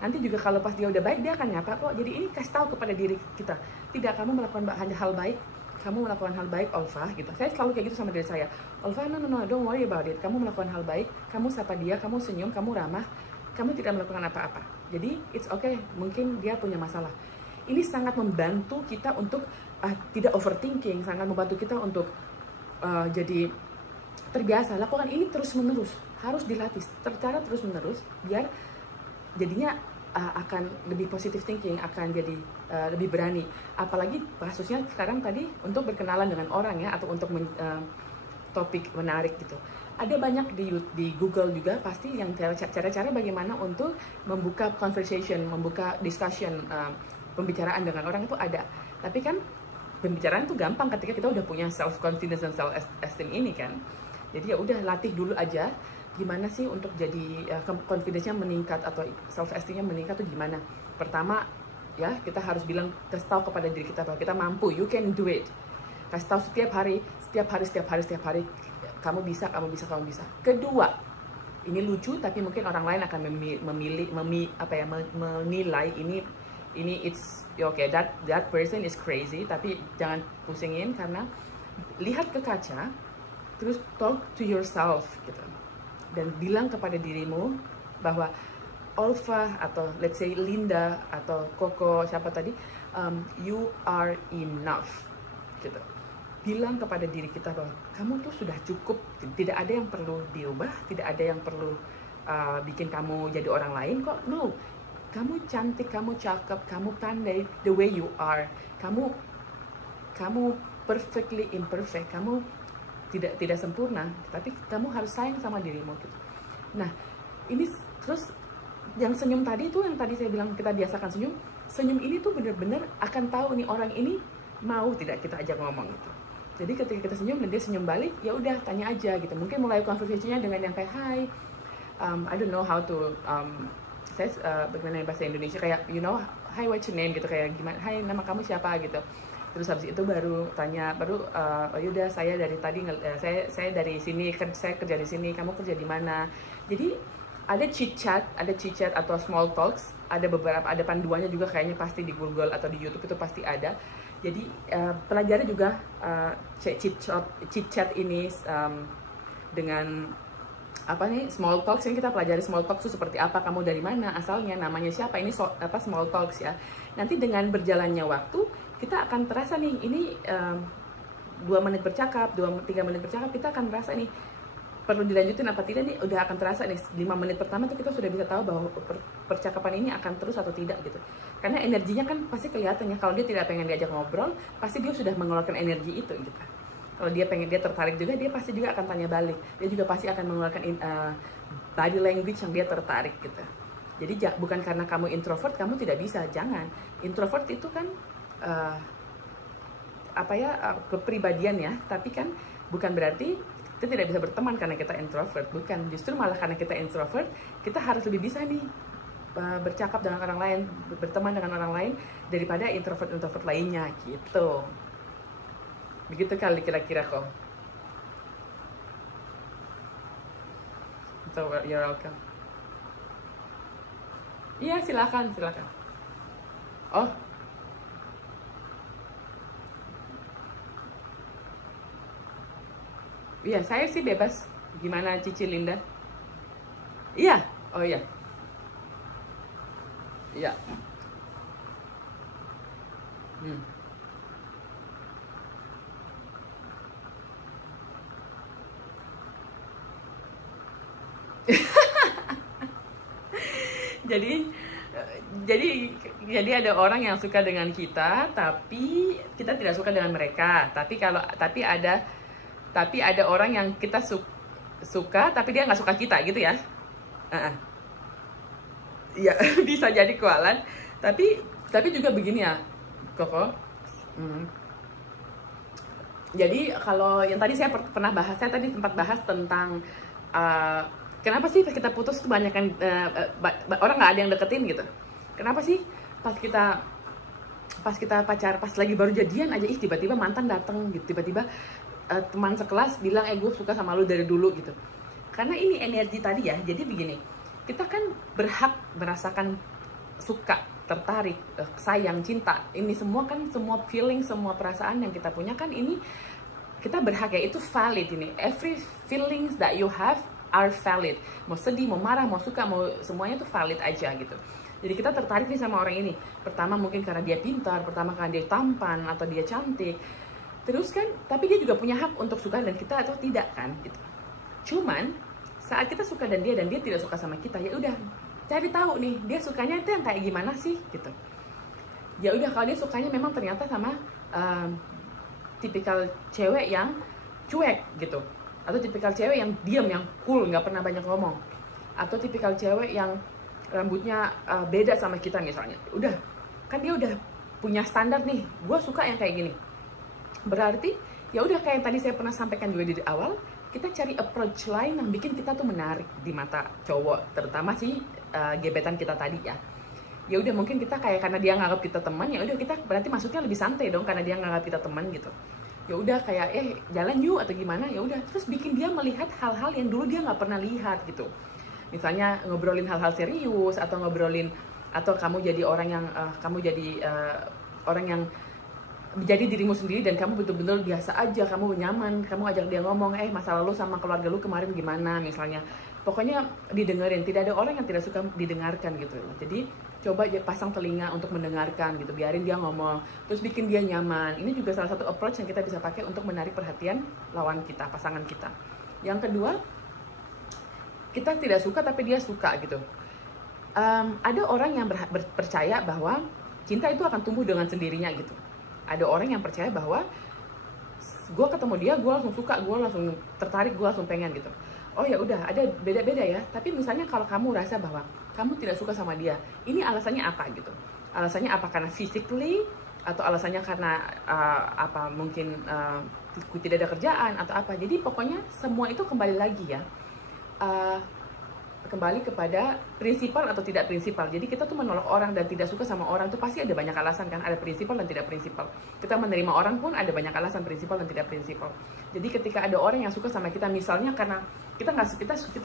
Nanti juga kalau pas dia udah baik dia akan nyapa kok. Jadi ini kasih tahu kepada diri kita, tidak, kamu melakukan hal baik. Kamu melakukan hal baik, Olfa, gitu. Saya selalu kayak gitu sama diri saya. Olfa, no, don't worry about it. Kamu melakukan hal baik, kamu sapa dia, kamu senyum, kamu ramah, kamu tidak melakukan apa-apa. Jadi, it's okay. Mungkin dia punya masalah. Ini sangat membantu kita untuk tidak overthinking, sangat membantu kita untuk jadi terbiasa. Lakukan ini terus-menerus. Harus dilatih secara terus-menerus, biar jadinya akan lebih positive thinking, akan jadi lebih berani. Apalagi kasusnya sekarang tadi untuk berkenalan dengan orang ya, atau untuk topik menarik gitu. Ada banyak di Google juga pasti yang cara-cara bagaimana untuk membuka conversation, membuka discussion, pembicaraan dengan orang itu ada. Tapi kan pembicaraan itu gampang ketika kita udah punya self confidence dan self esteem ini kan. Jadi ya udah, latih dulu aja. Gimana sih untuk jadi confidence-nya meningkat atau self esteem-nya meningkat tuh gimana? Pertama ya, kita harus kasih tahu kepada diri kita bahwa kita mampu, you can do it. Kasih tahu setiap hari, kamu bisa. Kedua, ini lucu tapi mungkin orang lain akan menilai ini it's okay, that person is crazy, tapi jangan pusingin, karena lihat ke kaca terus talk to yourself gitu. Dan bilang kepada dirimu bahwa Olfa, atau let's say Linda atau Koko, siapa tadi, you are enough gitu. Bilang kepada diri kita bahwa kamu tuh sudah cukup, tidak ada yang perlu diubah, tidak ada yang perlu bikin kamu jadi orang lain kok. No, kamu cantik, kamu cakep, kamu pandai the way you are. Kamu perfectly imperfect, kamu tidak sempurna, tapi kamu harus sayang sama dirimu gitu. Nah, ini terus yang senyum tadi tuh, yang tadi saya bilang kita biasakan senyum ini tuh bener-bener akan tahu nih orang ini mau tidak kita ajak ngomong gitu. Jadi ketika kita senyum dan dia senyum balik, ya udah tanya aja gitu. Mungkin mulai conversation-nya dengan yang kayak hi, I don't know how to saya bagaimana bahasa Indonesia, kayak you know, hi what's your name gitu, kayak gimana, hi nama kamu siapa gitu. Terus habis itu baru tanya, oh yaudah saya dari tadi, saya dari sini, saya kerja di sini, kamu kerja di mana. Jadi ada chit chat atau small talks, ada panduannya juga kayaknya pasti di Google atau di YouTube itu pasti ada. Jadi pelajari juga chit chat ini dengan apa nih, small talks. Yang kita pelajari small talks itu seperti apa, kamu dari mana, asalnya, namanya siapa, ini small talks ya. Nanti dengan berjalannya waktu kita akan terasa nih, ini 2 menit bercakap, 2-3 menit bercakap, kita akan merasa nih perlu dilanjutin apa tidak nih, udah akan terasa nih 5 menit pertama tuh kita sudah bisa tahu bahwa percakapan ini akan terus atau tidak gitu. Karena energinya kan pasti kelihatan ya, kalau dia tidak pengen diajak ngobrol, pasti dia sudah mengeluarkan energi itu gitu. Kalau dia pengen, dia tertarik juga, dia pasti juga akan tanya balik. Dia juga pasti akan mengeluarkan body language yang dia tertarik gitu. Jadi bukan karena kamu introvert kamu tidak bisa, jangan. Introvert itu kan kepribadian ya, tapi kan bukan berarti kita tidak bisa berteman karena kita introvert, bukan. Justru malah karena kita introvert, kita harus lebih bisa nih bercakap dengan orang lain, berteman dengan orang lain daripada introvert lainnya gitu. Begitu kali kira-kira kok. So, you're welcome. Iya, silakan. Oh, iya, saya sih bebas. Gimana Cici Linda? Iya, oh iya. Iya. Hmm. jadi jadi jadi ada orang yang suka dengan kita tapi kita tidak suka dengan mereka. Tapi ada orang yang kita suka tapi dia nggak suka kita gitu ya. Iya, bisa jadi kualan. Tapi juga begini ya, Koko. Jadi kalau yang tadi saya pernah bahas, saya tadi sempat bahas tentang kenapa sih pas kita putus tuh banyak kan orang nggak ada yang deketin gitu. Kenapa sih pas kita pacar, pas lagi baru jadian aja, tiba-tiba mantan datang gitu, tiba-tiba teman sekelas bilang gue suka sama lu dari dulu gitu. Karena ini energi tadi ya. Jadi begini, kita kan berhak merasakan suka, tertarik, sayang, cinta. Ini semua kan, semua feeling, semua perasaan yang kita punya kan ini kita berhak ya, itu valid ini. Every feelings that you have are valid. Mau sedih, mau marah, mau suka, mau semuanya tuh valid aja gitu. Jadi kita tertarik nih sama orang ini. Pertama mungkin karena dia pintar, pertama karena dia tampan atau dia cantik. Terus kan, tapi dia juga punya hak untuk suka dan kita atau tidak kan gitu. Cuman saat kita suka dan dia tidak suka sama kita, ya udah cari tahu nih dia sukanya itu yang kayak gimana sih gitu. Ya udah, kalau dia sukanya memang ternyata sama tipikal cewek yang cuek gitu, atau tipikal cewek yang diam, yang cool, nggak pernah banyak ngomong, atau tipikal cewek yang rambutnya beda sama kita misalnya. Udah, kan dia udah punya standar nih, gue suka yang kayak gini. Berarti ya udah, kayak yang tadi saya pernah sampaikan juga di awal, kita cari approach lain yang bikin kita tuh menarik di mata cowok, terutama sih gebetan kita tadi ya. Ya udah, mungkin kita kayak karena dia nganggap kita teman, ya udah kita berarti masuknya lebih santai dong karena dia nganggap kita teman gitu. Ya udah kayak jalan yuk atau gimana, ya udah, terus bikin dia melihat hal-hal yang dulu dia nggak pernah lihat gitu. Misalnya ngobrolin hal-hal serius, atau ngobrolin, atau kamu jadi orang yang orang yang menjadi dirimu sendiri dan kamu betul-betul biasa aja, kamu nyaman, kamu ajak dia ngomong, masa lalu sama keluarga lu kemarin gimana misalnya. Pokoknya didengerin, tidak ada orang yang tidak suka didengarkan gitu loh. Jadi coba dia pasang telinga untuk mendengarkan gitu, biarin dia ngomong, terus bikin dia nyaman. Ini juga salah satu approach yang kita bisa pakai untuk menarik perhatian lawan kita, pasangan kita. Yang kedua, kita tidak suka tapi dia suka gitu. Ada orang yang percaya bahwa cinta itu akan tumbuh dengan sendirinya gitu. Ada orang yang percaya bahwa gue ketemu dia, gue langsung suka, gue langsung tertarik, gue langsung pengen gitu. Oh ya udah, ada beda-beda ya. Tapi misalnya kalau kamu rasa bahwa kamu tidak suka sama dia, ini alasannya apa gitu? Alasannya apa? Karena physically, atau alasannya karena mungkin tidak ada kerjaan atau apa? Jadi pokoknya semua itu kembali lagi ya, kembali kepada prinsipal atau tidak prinsipal. Jadi kita tuh menolak orang dan tidak suka sama orang itu pasti ada banyak alasan kan, ada prinsipal dan tidak prinsipal. Kita menerima orang pun ada banyak alasan, prinsipal dan tidak prinsipal. Jadi ketika ada orang yang suka sama kita, misalnya karena kita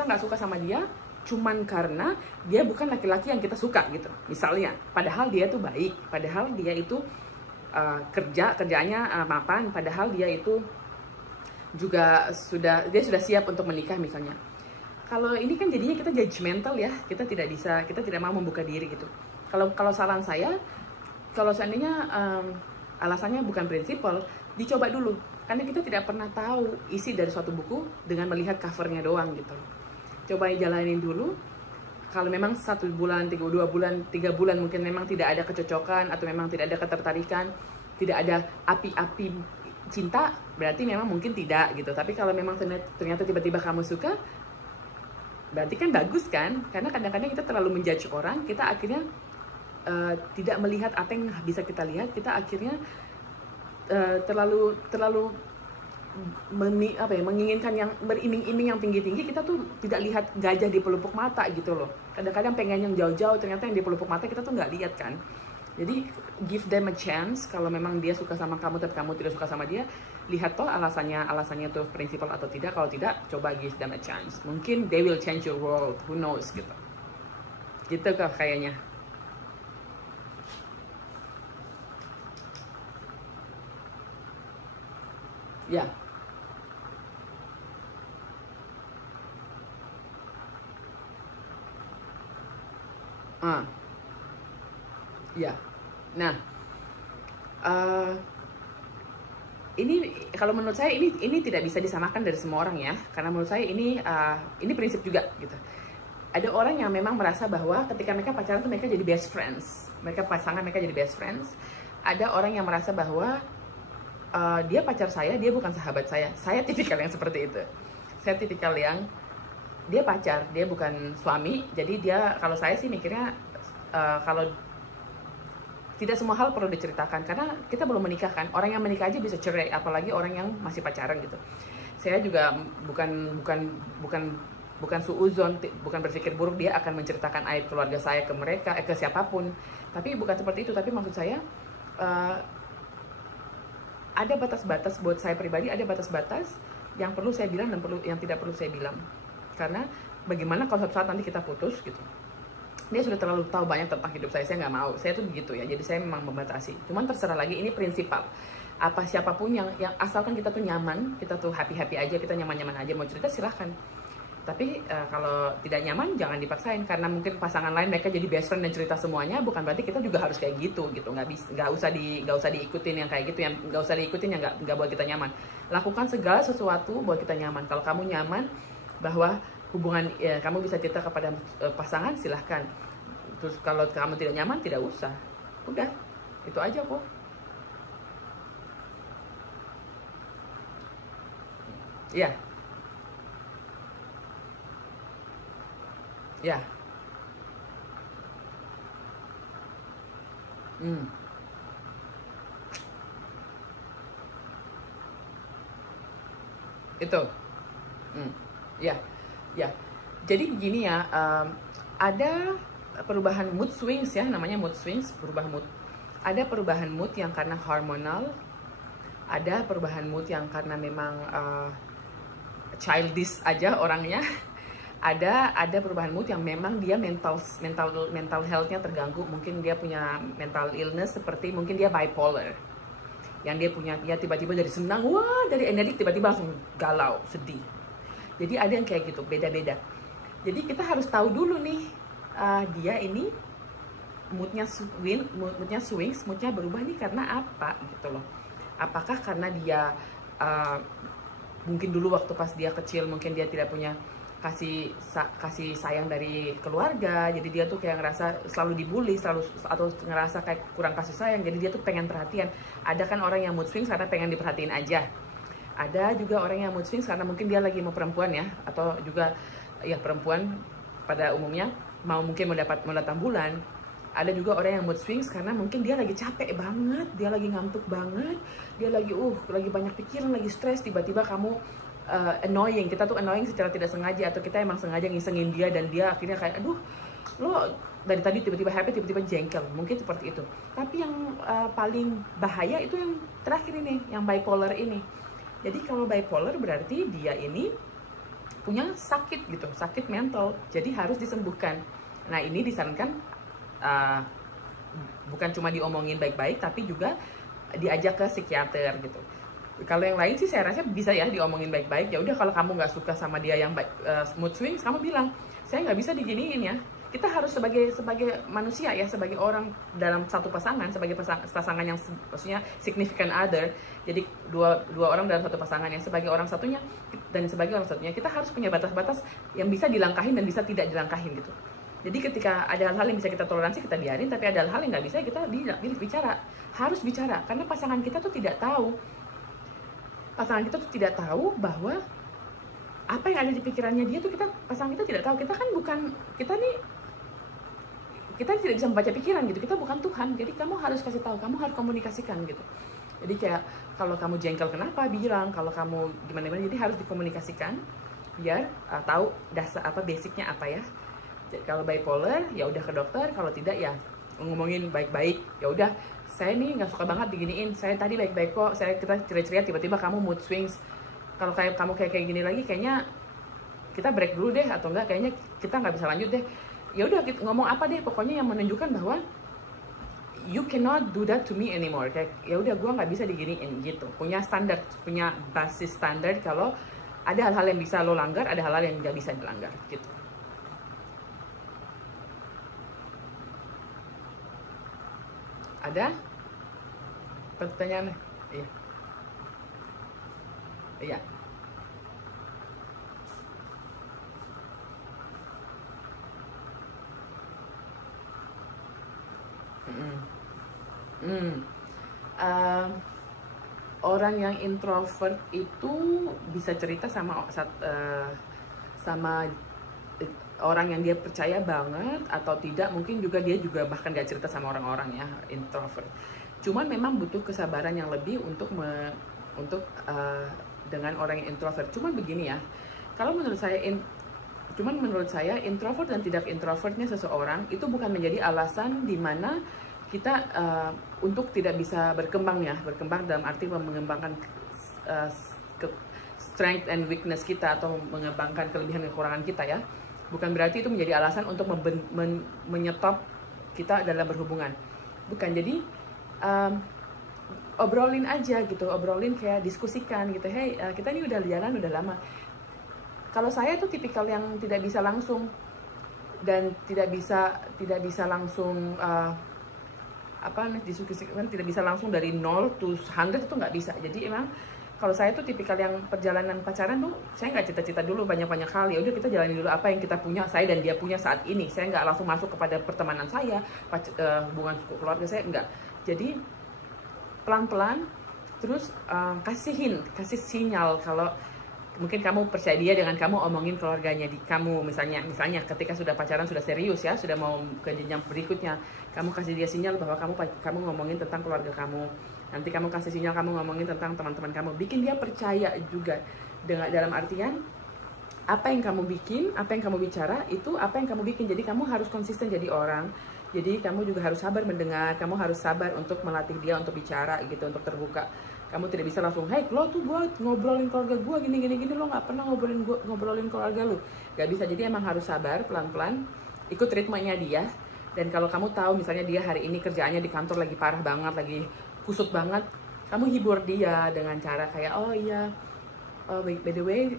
nggak suka sama dia cuman karena dia bukan laki-laki yang kita suka gitu, misalnya, padahal dia tuh baik, padahal dia itu kerjaannya mapan, padahal dia itu juga sudah siap untuk menikah misalnya. Kalau ini kan jadinya kita judgmental ya, kita tidak mau membuka diri gitu. Kalau saran saya, kalau seandainya alasannya bukan prinsipal, dicoba dulu. Karena kita tidak pernah tahu isi dari suatu buku dengan melihat covernya doang gitu. Coba jalanin dulu. Kalau memang 1 bulan, 2 bulan, 3 bulan mungkin memang tidak ada kecocokan atau memang tidak ada ketertarikan, tidak ada api-api cinta berarti memang mungkin tidak gitu. Tapi kalau memang ternyata tiba-tiba kamu suka, berarti kan bagus kan? Karena kadang-kadang kita terlalu menjudge orang, kita akhirnya tidak melihat apa yang bisa kita lihat. Kita akhirnya terlalu menginginkan yang beriming-iming yang tinggi-tinggi. Kita tuh tidak lihat gajah di pelupuk mata gitu loh. Kadang-kadang pengen yang jauh-jauh, ternyata yang di pelupuk mata kita tuh nggak lihat kan. Jadi give them a chance. Kalau memang dia suka sama kamu tapi kamu tidak suka sama dia, lihat toh alasannya tuh prinsipal atau tidak. Kalau tidak, coba give them a chance. Mungkin they will change your world, who knows gitu. Gitu kok kayaknya. Ya. Ya. Nah, ini kalau menurut saya ini tidak bisa disamakan dari semua orang ya, karena menurut saya ini prinsip juga gitu. Ada orang yang memang merasa bahwa ketika mereka pacaran tuh mereka jadi best friends, mereka jadi best friends. Ada orang yang merasa bahwa dia pacar saya, dia bukan sahabat saya. Saya tipikal yang seperti itu. Saya tipikal yang dia pacar, dia bukan suami. Jadi kalau saya sih mikirnya kalau tidak semua hal perlu diceritakan karena kita belum menikah kan. Orang yang menikah aja bisa cerai, apalagi orang yang masih pacaran gitu. Saya juga bukan suuzon, bukan berpikir buruk dia akan menceritakan aib keluarga saya ke mereka, ke siapapun. Tapi bukan seperti itu. Tapi maksud saya ada batas-batas buat saya pribadi, ada batas-batas yang perlu saya bilang dan yang tidak perlu saya bilang. Karena bagaimana kalau suatu saat nanti kita putus gitu. Dia sudah terlalu tahu banyak tentang hidup saya nggak mau. Saya tuh begitu ya, jadi saya memang membatasi. Cuman terserah lagi, ini prinsipal. Apa siapapun yang asalkan kita tuh nyaman, kita tuh happy aja, kita nyaman aja, mau cerita silahkan. Tapi kalau tidak nyaman jangan dipaksain, karena mungkin pasangan lain mereka jadi best friend dan cerita semuanya, bukan berarti kita juga harus kayak gitu. Nggak usah diikutin yang kayak gitu, yang nggak usah diikutin yang nggak buat kita nyaman. Lakukan segala sesuatu buat kita nyaman. Kalau kamu nyaman bahwa hubungan kamu bisa cerita kepada pasangan, silahkan. Terus kalau kamu tidak nyaman, tidak usah. Udah, itu aja kok. Ya, ya, itu, ya. Ya, jadi begini ya, ada perubahan mood swings ya, namanya mood swings, berubah mood. Ada perubahan mood yang karena hormonal, ada perubahan mood yang karena memang childish aja orangnya. Ada perubahan mood yang memang dia mental health-nya terganggu, mungkin dia punya mental illness, seperti mungkin dia bipolar. Yang dia tiba-tiba dari senang, dari energi tiba-tiba langsung galau, sedih. Jadi ada yang kayak gitu, beda-beda. Jadi kita harus tahu dulu nih, dia ini moodnya swings, moodnya berubah nih karena apa gitu loh. Apakah karena dia mungkin dulu waktu pas dia kecil mungkin dia tidak punya kasih sayang dari keluarga, jadi dia tuh kayak ngerasa selalu dibully, atau ngerasa kayak kurang kasih sayang, jadi dia tuh pengen perhatian. Ada kan orang yang mood swings karena pengen diperhatiin aja. Ada juga orang yang mood swings karena mungkin dia lagi mau perempuan ya, atau juga ya perempuan pada umumnya mungkin mau datang bulan. Ada juga orang yang mood swings karena mungkin dia lagi capek banget, dia lagi ngantuk banget, dia lagi banyak pikiran, lagi stres, tiba-tiba kamu annoying. Kita tuh annoying secara tidak sengaja, atau kita emang sengaja ngisengin dia dan dia akhirnya kayak aduh, lo dari tadi tiba-tiba happy, tiba-tiba jengkel, mungkin seperti itu. Tapi yang paling bahaya itu yang terakhir ini, yang bipolar ini. Jadi kalau bipolar berarti dia ini punya sakit gitu, sakit mental, jadi harus disembuhkan. Nah ini disarankan bukan cuma diomongin baik-baik, tapi juga diajak ke psikiater gitu. Kalau yang lain sih saya rasa bisa ya diomongin baik-baik. Ya udah, kalau kamu nggak suka sama dia yang mood swings, kamu bilang saya nggak bisa diginiin ya. Kita harus sebagai manusia ya, sebagai orang dalam satu pasangan, sebagai pasangan yang maksudnya significant other. Jadi dua orang dalam satu pasangan, yang sebagai orang satunya dan sebagai orang satunya, kita harus punya batas-batas yang bisa dilangkahin dan bisa tidak dilangkahin gitu. Jadi ketika ada hal-hal yang bisa kita toleransi, kita biarin, tapi ada hal-hal yang nggak bisa, kita bicara. Harus bicara, karena pasangan kita tuh tidak tahu pasangan kita tuh tidak tahu bahwa apa yang ada di pikirannya dia tuh pasangan kita tidak tahu. Kita kan bukan, kita tidak bisa membaca pikiran gitu, kita bukan Tuhan. Jadi kamu harus kasih tahu, kamu harus komunikasikan gitu. Jadi kayak kalau kamu jengkel kenapa, bilang. Kalau kamu gimana-gimana, jadi harus dikomunikasikan biar tahu dasar apa, basicnya apa ya. Jadi, kalau bipolar ya udah ke dokter, kalau tidak ya ngomongin baik-baik. Ya udah, saya nih nggak suka banget diginiin, saya tadi baik-baik kok, kita ceria-ceria, tiba-tiba kamu mood swings. Kalau kamu kayak gini lagi, kayaknya kita break dulu deh, atau enggak kayaknya kita nggak bisa lanjut deh. Ya udah, ngomong apa deh, pokoknya yang menunjukkan bahwa you cannot do that to me anymore. Kayak ya udah, gue nggak bisa diginiin gitu. Punya standar, punya basis standar. Kalau ada hal-hal yang bisa lo langgar, ada hal-hal yang nggak bisa dilanggar gitu. Ada pertanyaannya? Iya. Iya. Orang yang introvert itu bisa cerita sama orang yang dia percaya banget atau tidak. Mungkin juga dia juga bahkan gak cerita sama orang-orang ya, introvert. Cuman memang butuh kesabaran yang lebih untuk dengan orang yang introvert. Cuman begini ya, kalau menurut saya introvert dan tidak introvertnya seseorang itu bukan menjadi alasan dimana kita untuk tidak bisa berkembang dalam arti mengembangkan strength and weakness kita, atau mengembangkan kelebihan dan kekurangan kita ya. Bukan berarti itu menjadi alasan untuk menyetop kita dalam berhubungan. Bukan. Jadi obrolin aja gitu, obrolin kayak diskusikan gitu. Hey, kita ini udah jalan udah lama. Kalau saya tuh tipikal yang tidak bisa langsung, dan tidak bisa langsung diskusikan, tidak bisa langsung dari 0 to 100 itu nggak bisa. Jadi emang kalau saya tuh tipikal yang perjalanan pacaran tuh saya nggak cita-cita dulu banyak-banyak hal. Ya udah, kita jalani dulu apa yang kita punya, saya dan dia punya saat ini. Saya nggak langsung masuk kepada pertemanan saya, hubungan keluarga saya, enggak. Jadi pelan-pelan, terus kasih sinyal kalau mungkin kamu percaya dia dengan kamu omongin keluarganya di kamu, misalnya ketika sudah pacaran, sudah serius ya, sudah mau ke jenjang berikutnya, kamu kasih dia sinyal bahwa kamu ngomongin tentang keluarga kamu. Nanti kamu kasih sinyal kamu ngomongin tentang teman-teman kamu, bikin dia percaya juga. Dalam artian apa yang kamu bikin, apa yang kamu bicara, itu apa yang kamu bikin. Jadi kamu harus konsisten jadi orang. Jadi kamu juga harus sabar mendengar, kamu harus sabar untuk melatih dia untuk bicara gitu, untuk terbuka. Kamu tidak bisa langsung, hey lo tuh gue ngobrolin keluarga gue gini, lo nggak pernah ngobrolin keluarga lo. Gak bisa. Jadi emang harus sabar, pelan-pelan, ikut ritmenya dia. Dan kalau kamu tahu misalnya dia hari ini kerjaannya di kantor lagi parah banget, lagi kusut banget, kamu hibur dia dengan cara kayak, oh iya, by the way,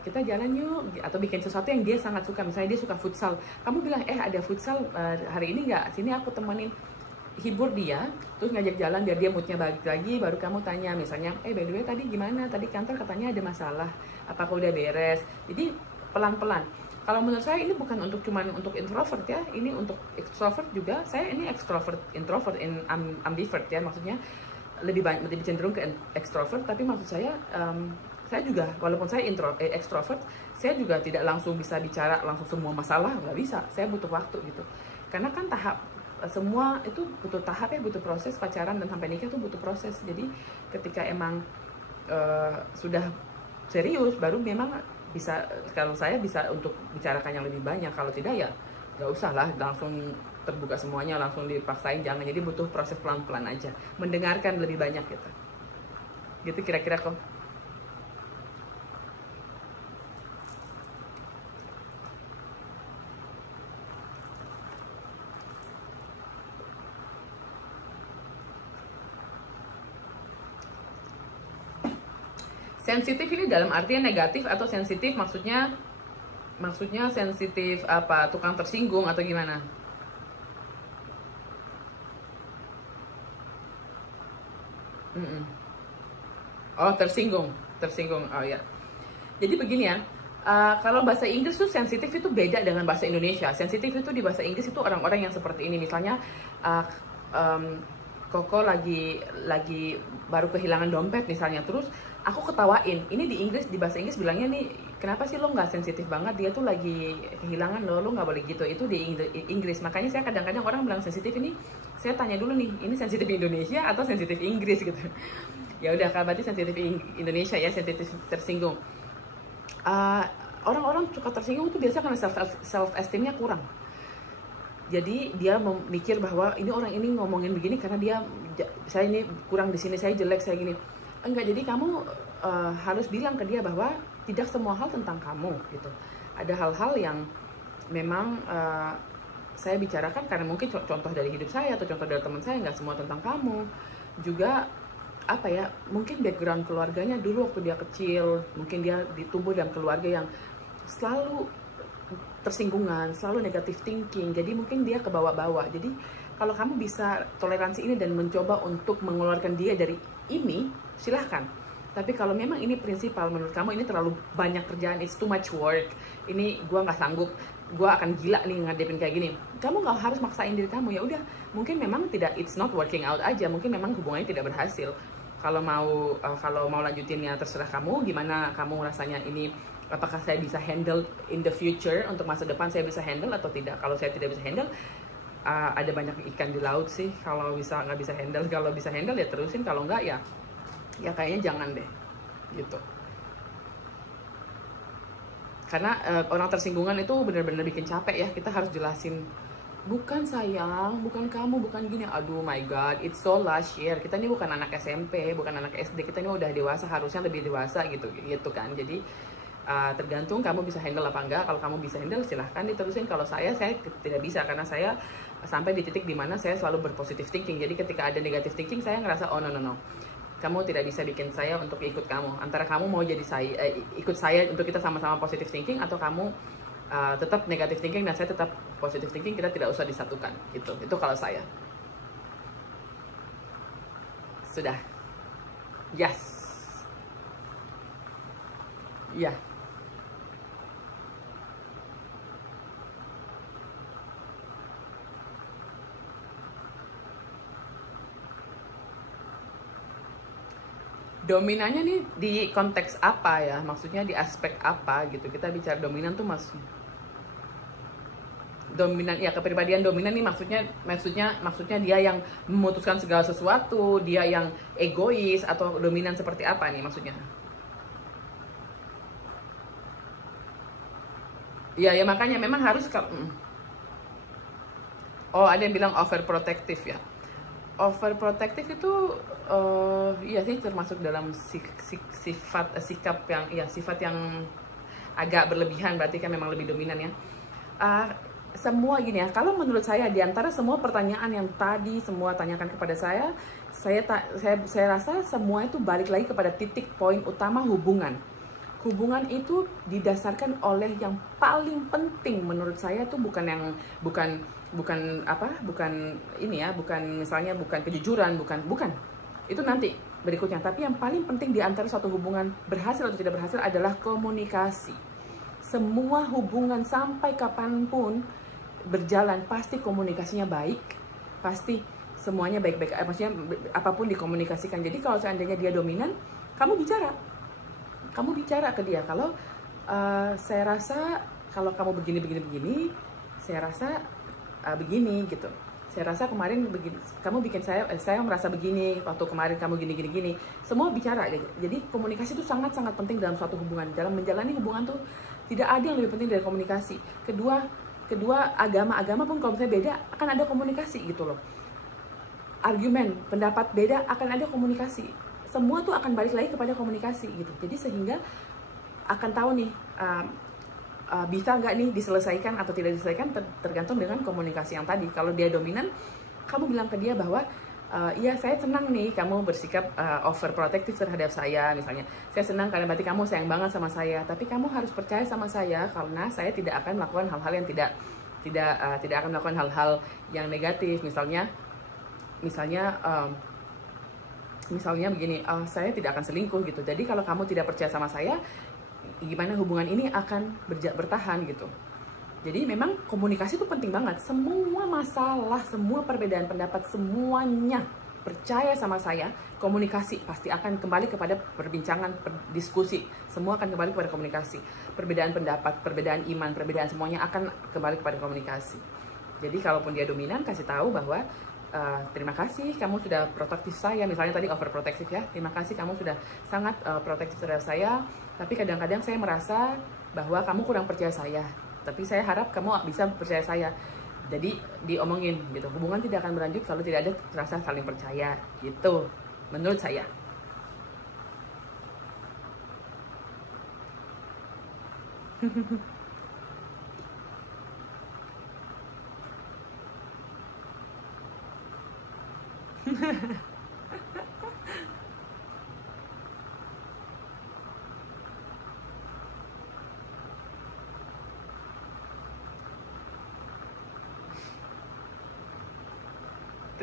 kita jalan yuk, atau bikin sesuatu yang dia sangat suka. Misalnya dia suka futsal, kamu bilang, ada futsal hari ini nggak? Sini aku temenin. Hibur dia, terus ngajak jalan biar dia moodnya balik lagi. Baru kamu tanya misalnya, by the way tadi gimana? Tadi kantor katanya ada masalah, apakah udah beres? Jadi pelan-pelan. Kalau menurut saya ini bukan cuman untuk introvert ya, ini untuk extrovert juga. Saya ini extrovert, introvert, ambivert ya, maksudnya lebih cenderung ke extrovert. Tapi maksud saya juga walaupun saya extrovert, saya juga tidak langsung bisa bicara langsung semua masalah, nggak bisa. Saya butuh waktu gitu, karena kan semua itu butuh tahap ya, butuh proses. Pacaran dan sampai nikah itu butuh proses. Jadi ketika emang sudah serius, baru memang bisa, kalau saya bisa untuk bicarakan yang lebih banyak. Kalau tidak ya nggak usah lah langsung terbuka semuanya, langsung dipaksain, jangan. Jadi butuh proses pelan-pelan aja, mendengarkan lebih banyak gitu kira-kira kok. Sensitif ini dalam artian negatif atau sensitif maksudnya sensitif apa, tukang tersinggung atau gimana? Oh, tersinggung. Oh ya. Jadi begini ya, kalau bahasa Inggris tuh sensitif itu beda dengan bahasa Indonesia. Sensitif itu di bahasa Inggris itu orang-orang yang seperti ini, misalnya Koko lagi baru kehilangan dompet misalnya, terus aku ketawain. Ini di Inggris, di bahasa Inggris bilangnya nih, kenapa sih lo nggak sensitif banget, dia tuh lagi kehilangan lo nggak boleh gitu. Itu di Inggris. Makanya saya kadang-kadang orang bilang sensitif ini, saya tanya dulu nih, ini sensitif Indonesia atau sensitif Inggris gitu. Ya udah, kalau berarti sensitif Indonesia ya, sensitif tersinggung. Orang-orang suka tersinggung tuh biasa karena self esteemnya kurang. Jadi dia memikir bahwa ini orang ini ngomongin begini karena saya ini kurang di sini, saya jelek, saya gini. Enggak, jadi kamu harus bilang ke dia bahwa tidak semua hal tentang kamu gitu. Ada hal-hal yang memang saya bicarakan karena mungkin contoh dari hidup saya atau contoh dari teman saya, nggak semua tentang kamu. Juga apa ya, mungkin background keluarganya dulu waktu dia kecil, mungkin dia ditumbuh dalam keluarga yang selalu tersinggungan, selalu negative thinking, jadi mungkin dia ke bawah-bawah. Jadi kalau kamu bisa toleransi ini dan mencoba untuk mengeluarkan dia dari ini, silahkan. Tapi kalau memang ini prinsipal, menurut kamu ini terlalu banyak kerjaan, it's too much work, ini gua nggak sanggup, gua akan gila nih ngadepin kayak gini, kamu nggak harus maksain diri kamu. Ya udah, mungkin memang tidak, it's not working out aja, mungkin memang hubungannya tidak berhasil. Kalau mau lanjutinnya terserah kamu, gimana kamu rasanya ini. Apakah saya bisa handle in the future, untuk masa depan saya bisa handle atau tidak. Kalau saya tidak bisa handle, ada banyak ikan di laut sih. Kalau nggak bisa handle, kalau bisa handle ya terusin, kalau nggak ya kayaknya jangan deh gitu. Karena orang tersinggungan itu benar-benar bikin capek ya. Kita harus jelasin, bukan sayang, bukan kamu, bukan gini. Aduh my god, it's so last year. Kita ini bukan anak SMP, bukan anak SD, kita ini udah dewasa, harusnya lebih dewasa gitu kan. Jadi tergantung kamu bisa handle apa enggak. Kalau kamu bisa handle, silahkan diterusin. Kalau saya tidak bisa, karena saya sampai di titik dimana saya selalu berpositive thinking. Jadi ketika ada negative thinking, saya ngerasa oh no, kamu tidak bisa bikin saya untuk ikut kamu. Antara kamu mau jadi ikut saya untuk kita sama-sama positive thinking, atau kamu tetap negative thinking dan saya tetap positive thinking, kita tidak usah disatukan gitu. Itu kalau saya. Sudah. Yes. Ya. Dominannya nih di konteks apa ya? Maksudnya di aspek apa gitu? Kita bicara dominan tuh dominan ya, kepribadian dominan nih maksudnya dia yang memutuskan segala sesuatu, dia yang egois, atau dominan seperti apa nih maksudnya? Ya makanya memang harus oh, ada yang bilang overprotective ya. Overprotective itu iya sih termasuk dalam sikap yang agak berlebihan, berarti kan memang lebih dominan ya. Semua gini ya, kalau menurut saya di antara semua pertanyaan yang tadi semua tanyakan kepada saya rasa semua itu balik lagi kepada titik poin utama hubungan. Hubungan itu didasarkan oleh yang paling penting menurut saya tuh bukan ini ya, bukan misalnya bukan kejujuran, bukan itu nanti berikutnya. Tapi yang paling penting di antara suatu hubungan berhasil atau tidak berhasil adalah komunikasi. Semua hubungan sampai kapanpun berjalan pasti komunikasinya baik, pasti semuanya baik-baik, maksudnya apapun dikomunikasikan. Jadi kalau seandainya dia dominan, kamu bicara ke dia, kalau saya rasa kalau kamu begini, saya rasa begini gitu. Saya rasa kemarin begini, kamu bikin saya merasa begini waktu kemarin kamu gini. Semua bicara. Jadi komunikasi itu sangat-sangat penting dalam suatu hubungan. Dalam menjalani hubungan tuh tidak ada yang lebih penting dari komunikasi. Kedua agama pun kalau misalnya beda akan ada komunikasi gitu loh. Argumen, pendapat beda akan ada komunikasi. Semua tuh akan balik lagi kepada komunikasi gitu. Jadi sehingga akan tahu nih bisa nggak nih diselesaikan atau tidak diselesaikan, tergantung dengan komunikasi yang tadi. Kalau dia dominan, kamu bilang ke dia bahwa iya saya senang nih kamu bersikap overprotective terhadap saya misalnya. Saya senang karena berarti kamu sayang banget sama saya. Tapi kamu harus percaya sama saya karena saya tidak akan melakukan hal-hal yang tidak akan melakukan hal-hal yang negatif. Misalnya begini, saya tidak akan selingkuh gitu. Jadi kalau kamu tidak percaya sama saya, gimana hubungan ini akan bertahan gitu. Jadi memang komunikasi itu penting banget. Semua masalah, semua perbedaan pendapat, semuanya percaya sama saya, komunikasi pasti akan kembali kepada perbincangan, diskusi. Semua akan kembali kepada komunikasi. Perbedaan pendapat, perbedaan iman, perbedaan semuanya akan kembali kepada komunikasi. Jadi kalaupun dia dominan, kasih tahu bahwa terima kasih kamu sudah protektif saya, misalnya tadi overprotective ya, terima kasih kamu sudah sangat protektif terhadap saya, tapi kadang-kadang saya merasa bahwa kamu kurang percaya saya, tapi saya harap kamu bisa percaya saya. Jadi diomongin gitu, hubungan tidak akan berlanjut kalau tidak ada rasa saling percaya gitu, menurut saya.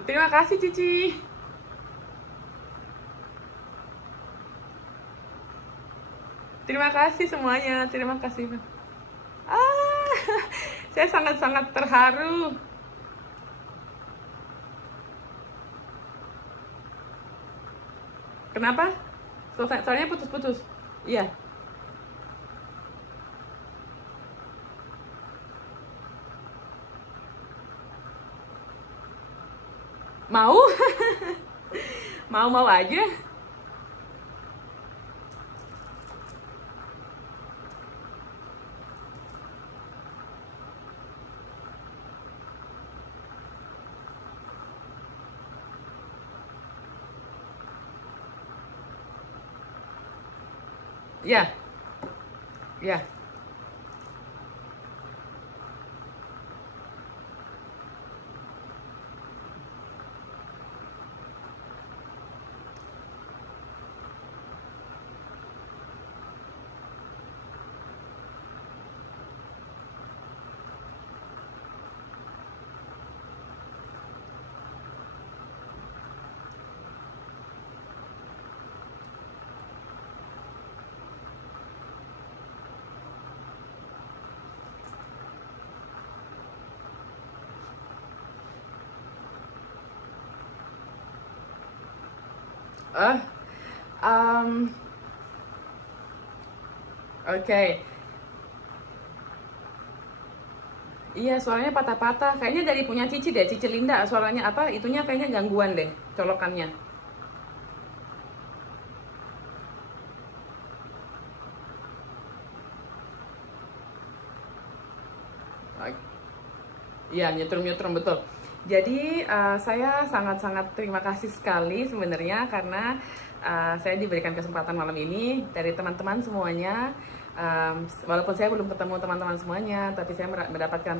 Terima kasih Cici. Terima kasih semuanya, terima kasih. Ah, saya sangat-sangat terharu. Kenapa? Soalnya putus-putus. Iya. Mau? Mau-mau aja. Ya. Ya. Oke. Iya, suaranya patah-patah. Kayaknya dari punya Cici deh, Cici Linda. Suaranya apa? Itunya kayaknya gangguan deh, colokannya. Iya, nyetrum-nyetrum betul. Jadi saya sangat-sangat terima kasih sekali sebenarnya karena saya diberikan kesempatan malam ini dari teman-teman semuanya. Walaupun saya belum ketemu teman-teman semuanya, tapi saya mendapatkan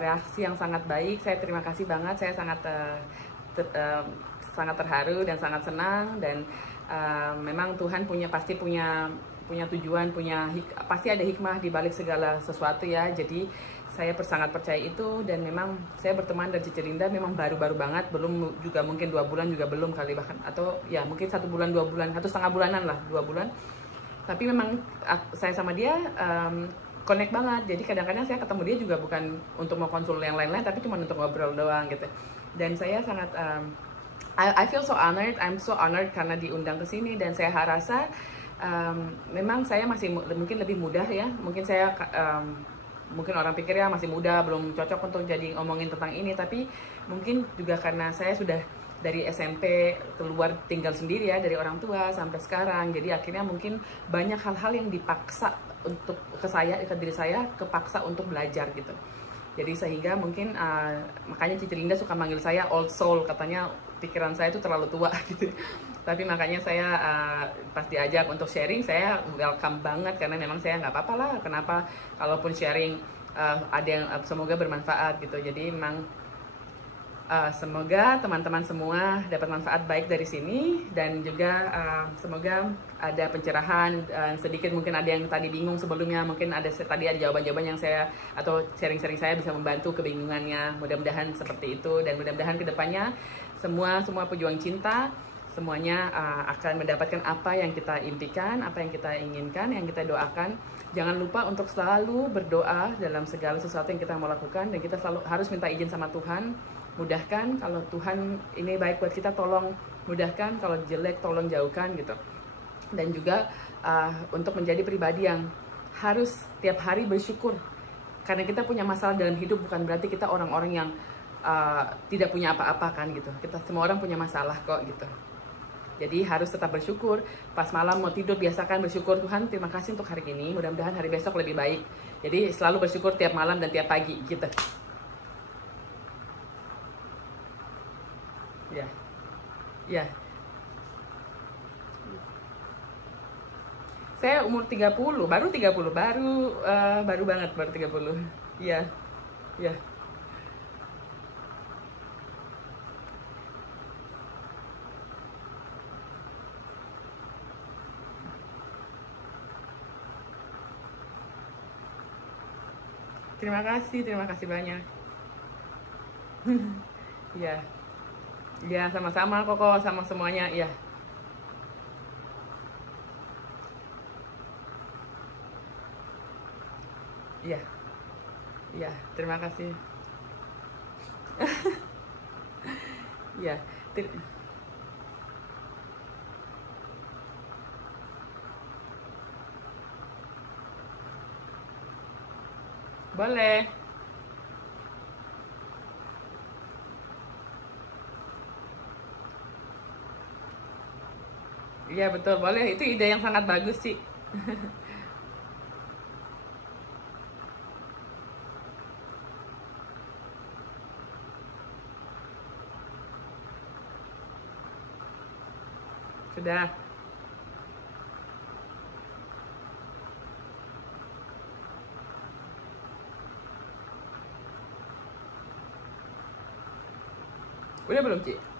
reaksi yang sangat baik. Saya terima kasih banget. Saya sangat sangat terharu dan sangat senang, dan memang Tuhan pasti punya tujuan, pasti ada hikmah di balik segala sesuatu ya. Jadi saya sangat percaya itu, dan memang saya berteman dengan Cici Linda memang baru-baru banget, belum juga mungkin 2 bulan juga belum kali, bahkan atau ya mungkin 1 bulan 2 bulan, 1,5 bulanan lah, 2 bulan. Tapi memang saya sama dia connect banget. Jadi kadang-kadang saya ketemu dia juga bukan untuk mau konsul yang lain-lain, tapi cuma untuk ngobrol doang gitu. Dan saya sangat I feel so honored, I'm so honored karena diundang ke sini, dan saya rasa memang saya masih mungkin lebih mudah ya. Mungkin saya mungkin orang pikir ya masih muda, belum cocok untuk jadi ngomongin tentang ini, tapi mungkin juga karena saya sudah dari SMP keluar tinggal sendiri ya, dari orang tua sampai sekarang. Jadi akhirnya mungkin banyak hal-hal yang dipaksa untuk ke diri saya kepaksa untuk belajar gitu. Jadi sehingga mungkin makanya Cici Linda suka manggil saya old soul, katanya pikiran saya itu terlalu tua gitu. Tapi makanya saya pas diajak untuk sharing, saya welcome banget karena memang saya nggak apa-apa lah. Kenapa kalaupun sharing ada yang semoga bermanfaat gitu. Jadi memang semoga teman-teman semua dapat manfaat baik dari sini, dan juga semoga ada pencerahan sedikit. Mungkin ada yang tadi bingung sebelumnya, mungkin tadi ada jawaban-jawaban yang saya atau sharing-sharing saya bisa membantu kebingungannya. Mudah-mudahan seperti itu, dan mudah-mudahan kedepannya semua pejuang cinta semuanya akan mendapatkan apa yang kita impikan, apa yang kita inginkan, yang kita doakan. Jangan lupa untuk selalu berdoa dalam segala sesuatu yang kita mau lakukan, dan kita selalu harus minta izin sama Tuhan mudahkan. Kalau Tuhan ini baik buat kita, tolong mudahkan. Kalau jelek, tolong jauhkan gitu. Dan juga untuk menjadi pribadi yang harus tiap hari bersyukur. Karena kita punya masalah dalam hidup bukan berarti kita orang-orang yang tidak punya apa-apa kan gitu. Kita semua orang punya masalah kok gitu. Jadi harus tetap bersyukur. Pas malam mau tidur, biasakan bersyukur, Tuhan terima kasih untuk hari ini. Mudah-mudahan hari besok lebih baik. Jadi selalu bersyukur tiap malam dan tiap pagi gitu. Ya, ya. Saya umur 30, baru 30, baru banget, baru 30. Iya, iya. Terima kasih banyak. Iya, iya sama-sama Koko, sama semuanya, iya. Iya, iya, terima kasih. Iya, ter- boleh. Iya betul, boleh. Itu ide yang sangat bagus sih. Sudah. Udah belum, Ci?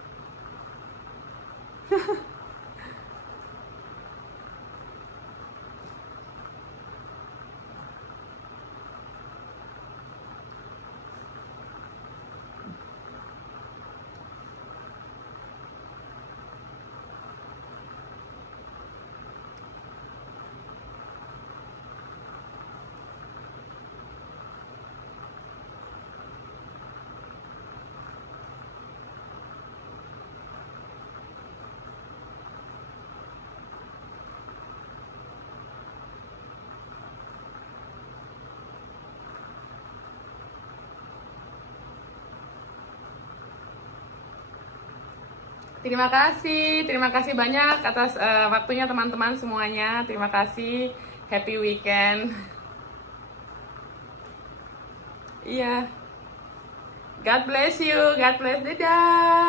Terima kasih banyak atas waktunya teman-teman semuanya. Terima kasih. Happy weekend. Iya. God bless you. God bless. Dadah.